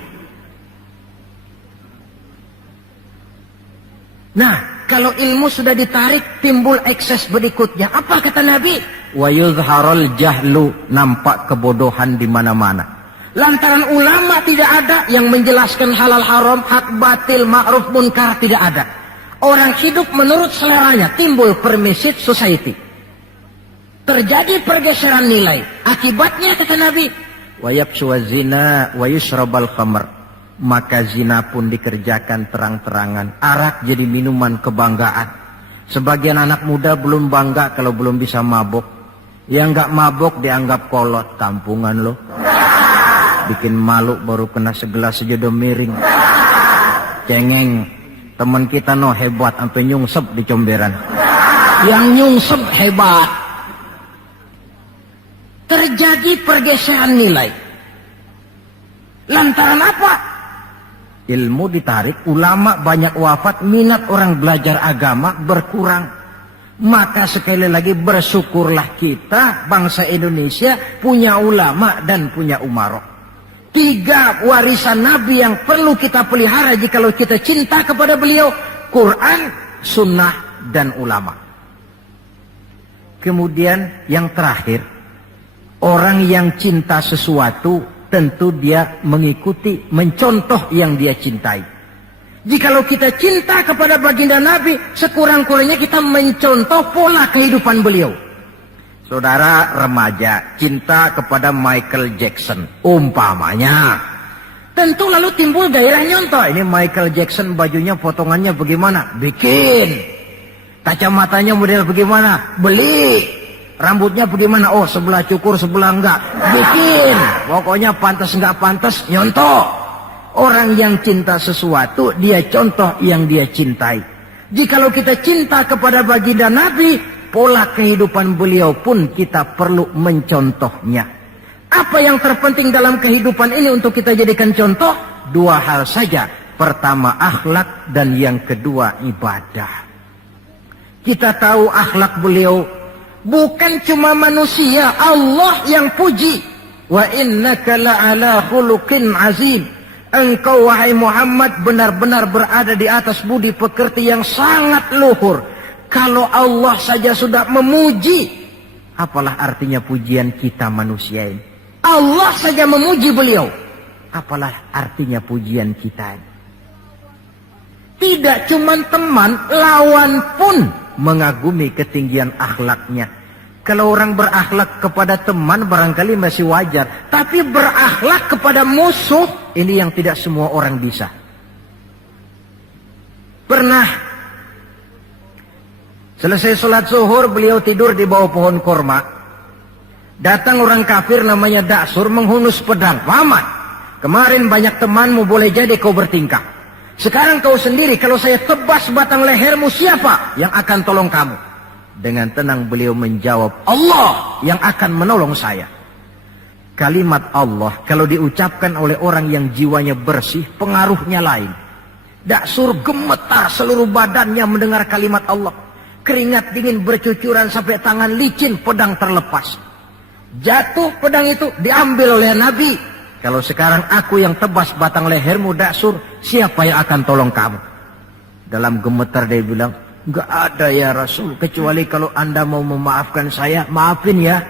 Nah, kalau ilmu sudah ditarik, timbul ekses berikutnya. Apa kata Nabi? Wa yuzharul jahlu, nampak kebodohan di mana-mana. Lantaran ulama tidak ada yang menjelaskan halal haram, hak batil, ma'ruf munkar, tidak ada. Orang hidup menurut seleranya, timbul permissive society. Terjadi pergeseran nilai. Akibatnya kata Nabi, wa yafshu zina wa yushrabal khamr. Maka zina pun dikerjakan terang-terangan. Arak jadi minuman kebanggaan. Sebagian anak muda belum bangga kalau belum bisa mabok. Yang nggak mabok dianggap kolot, tampungan lo. Bikin malu baru kena segelas sejodoh miring. Cengeng. Teman kita no hebat sampai nyungsep di comberan. Yang nyungsep hebat. Terjadi pergeseran nilai. Lantaran apa? Ilmu ditarik, ulama banyak wafat, minat orang belajar agama berkurang. Maka sekali lagi bersyukurlah kita bangsa Indonesia punya ulama dan punya umarok. 3 warisan Nabi yang perlu kita pelihara jikalau kita cinta kepada beliau: Quran, Sunnah, dan ulama. Kemudian yang terakhir, orang yang cinta sesuatu tentu dia mengikuti, mencontoh yang dia cintai. Jikalau kita cinta kepada baginda Nabi, sekurang-kurangnya kita mencontoh pola kehidupan beliau. Saudara remaja cinta kepada Michael Jackson, umpamanya, tentu lalu timbul gairah nyontoh. Ini Michael Jackson, bajunya potongannya bagaimana? Bikin. Kacamatanya model bagaimana? Beli. Rambutnya bagaimana? Oh, sebelah cukur, sebelah enggak. Bikin. Pokoknya pantas enggak pantas, nyontoh. Orang yang cinta sesuatu, dia contoh yang dia cintai. Jikalau kita cinta kepada baginda Nabi, pola kehidupan beliau pun kita perlu mencontohnya. Apa yang terpenting dalam kehidupan ini untuk kita jadikan contoh? 2 hal saja. Pertama akhlak, dan yang kedua ibadah. Kita tahu akhlak beliau bukan cuma manusia, Allah yang puji. Wa innaka la'ala khuluqin azim. Engkau wahai Muhammad benar-benar berada di atas budi pekerti yang sangat luhur. Kalau Allah saja sudah memuji, apalah artinya pujian kita manusia ini? Allah saja memuji beliau, apalah artinya pujian kita ini? Tidak cuma teman, lawan pun mengagumi ketinggian akhlaknya. Kalau orang berakhlak kepada teman barangkali masih wajar, tapi berakhlak kepada musuh, ini yang tidak semua orang bisa. Pernah selesai sholat zuhur, beliau tidur di bawah pohon korma. Datang orang kafir namanya Da'sur menghunus pedang. Muhammad, kemarin banyak temanmu, boleh jadi kau bertingkah. Sekarang kau sendiri, kalau saya tebas batang lehermu, siapa yang akan tolong kamu? Dengan tenang beliau menjawab, Allah yang akan menolong saya. Kalimat Allah kalau diucapkan oleh orang yang jiwanya bersih, pengaruhnya lain. Da'sur gemetar seluruh badannya mendengar kalimat Allah. Keringat dingin bercucuran sampai tangan licin, pedang terlepas. Jatuh pedang itu, diambil oleh Nabi. Kalau sekarang aku yang tebas batang lehermu Da'sur, siapa yang akan tolong kamu? Dalam gemetar dia bilang, enggak ada ya Rasul, kecuali kalau Anda mau memaafkan saya, maafin ya.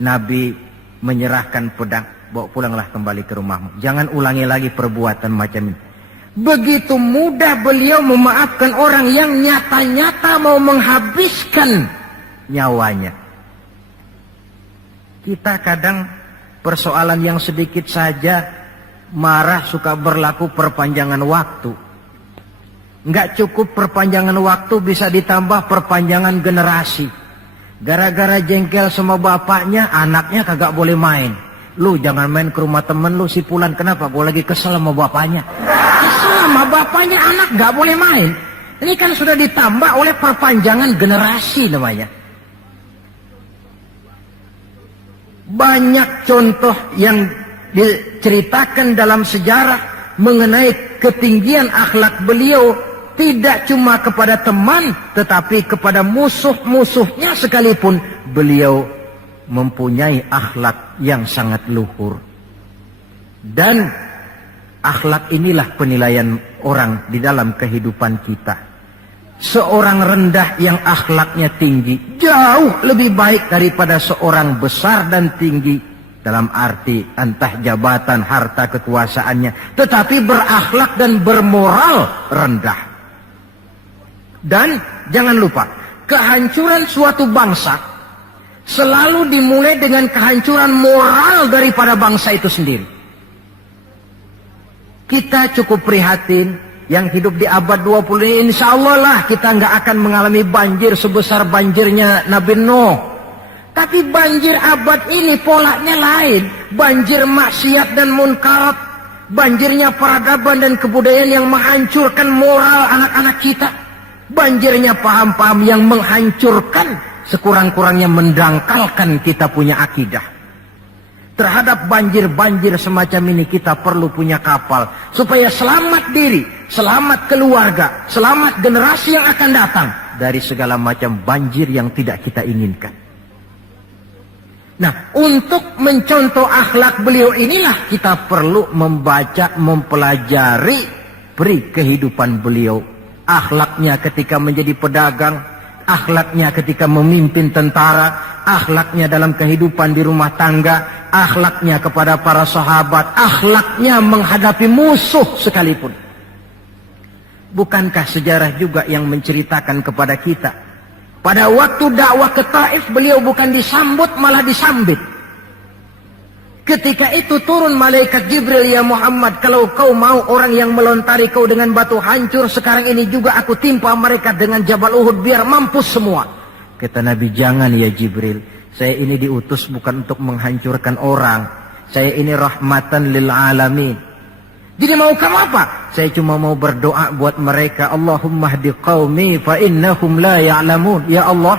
Nabi menyerahkan pedang, bawa pulanglah kembali ke rumahmu. Jangan ulangi lagi perbuatan macam ini. Begitu mudah beliau memaafkan orang yang nyata-nyata mau menghabiskan nyawanya. Kita kadang persoalan yang sedikit saja marah, suka berlaku perpanjangan waktu. Enggak cukup perpanjangan waktu, bisa ditambah perpanjangan generasi. Gara-gara jengkel sama bapaknya, anaknya kagak boleh main. Lu jangan main ke rumah temen lu si Pulan, kenapa? Gue lagi kesel sama bapaknya. Kesel sama bapaknya, anak gak boleh main. Ini kan sudah ditambah oleh perpanjangan generasi namanya. Banyak contoh yang diceritakan dalam sejarah mengenai ketinggian akhlak beliau, tidak cuma kepada teman tetapi kepada musuh-musuhnya sekalipun beliau mempunyai akhlak yang sangat luhur. Dan akhlak inilah penilaian orang di dalam kehidupan kita. Seorang rendah yang akhlaknya tinggi jauh lebih baik daripada seorang besar dan tinggi, dalam arti entah jabatan, harta, kekuasaannya, tetapi berakhlak dan bermoral rendah. Dan jangan lupa, kehancuran suatu bangsa selalu dimulai dengan kehancuran moral daripada bangsa itu sendiri. Kita cukup prihatin yang hidup di abad 20 ini, insya Allah lah kita nggak akan mengalami banjir sebesar banjirnya Nabi Nuh. Tapi banjir abad ini polanya lain. Banjir maksiat dan munkarat, banjirnya peradaban dan kebudayaan yang menghancurkan moral anak-anak kita, banjirnya paham-paham yang menghancurkan, sekurang-kurangnya mendangkalkan kita punya akidah. Terhadap banjir-banjir semacam ini kita perlu punya kapal supaya selamat diri, selamat keluarga, selamat generasi yang akan datang dari segala macam banjir yang tidak kita inginkan. Nah, untuk mencontoh akhlak beliau inilah kita perlu membaca, mempelajari peri kehidupan beliau. Akhlaknya ketika menjadi pedagang, akhlaknya ketika memimpin tentara, akhlaknya dalam kehidupan di rumah tangga, akhlaknya kepada para sahabat, akhlaknya menghadapi musuh sekalipun. Bukankah sejarah juga yang menceritakan kepada kita, pada waktu dakwah ke Taif beliau bukan disambut malah disambit. Ketika itu turun malaikat Jibril, ya Muhammad, kalau kau mau orang yang melontari kau dengan batu hancur, sekarang ini juga aku timpa mereka dengan Jabal Uhud biar mampus semua. Kata Nabi, jangan ya Jibril, saya ini diutus bukan untuk menghancurkan orang, saya ini rahmatan lil alamin. Jadi mau kamu apa? Saya cuma mau berdoa buat mereka, Allahumma hdi qaumi fa innahum la ya'lamun. Ya Allah,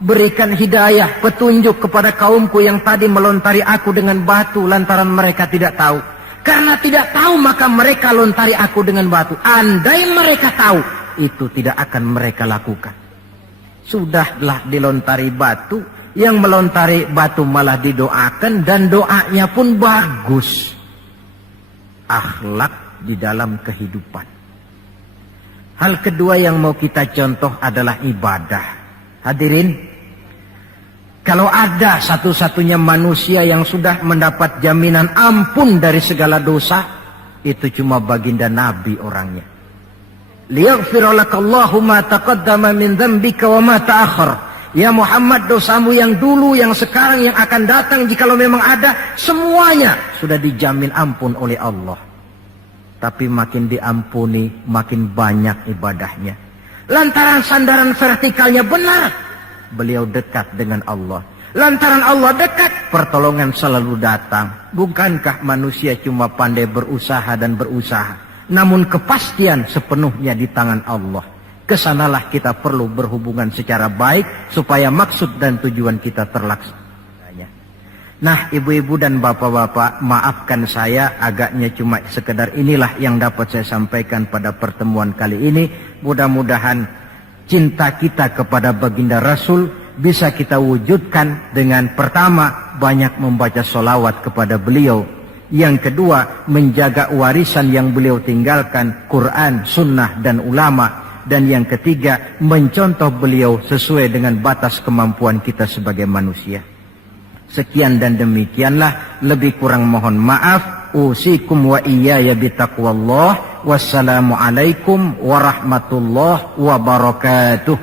berikan hidayah, petunjuk kepada kaumku yang tadi melontari aku dengan batu lantaran mereka tidak tahu. Karena tidak tahu maka mereka lontari aku dengan batu. Andai mereka tahu, itu tidak akan mereka lakukan. Sudahlah dilontari batu, yang melontari batu malah didoakan dan doanya pun bagus. Akhlak di dalam kehidupan. Hal kedua yang mau kita contoh adalah ibadah. Hadirin, kalau ada satu-satunya manusia yang sudah mendapat jaminan ampun dari segala dosa, itu cuma baginda Nabi orangnya. Liyaghfira lakallahu ma taqaddama min dzambika wa ma ta'akhkhar. Ya Muhammad, dosamu yang dulu, yang sekarang, yang akan datang, jikalau memang ada, semuanya sudah dijamin ampun oleh Allah. Tapi makin diampuni, makin banyak ibadahnya. Lantaran sandaran vertikalnya benar, beliau dekat dengan Allah. Lantaran Allah dekat, pertolongan selalu datang. Bukankah manusia cuma pandai berusaha dan berusaha, namun kepastian sepenuhnya di tangan Allah. Kesanalah kita perlu berhubungan secara baik supaya maksud dan tujuan kita terlaksana. Nah, ibu-ibu dan bapak-bapak, maafkan saya agaknya cuma sekedar inilah yang dapat saya sampaikan pada pertemuan kali ini. Mudah-mudahan cinta kita kepada baginda Rasul bisa kita wujudkan dengan pertama, banyak membaca sholawat kepada beliau. Yang kedua, menjaga warisan yang beliau tinggalkan, Quran, sunnah, dan ulama. Dan yang ketiga, mencontoh beliau sesuai dengan batas kemampuan kita sebagai manusia. Sekian dan demikianlah, lebih kurang mohon maaf. Usikum wa iyaya bitaqwallah. Wassalamualaikum warahmatullahi wabarakatuh.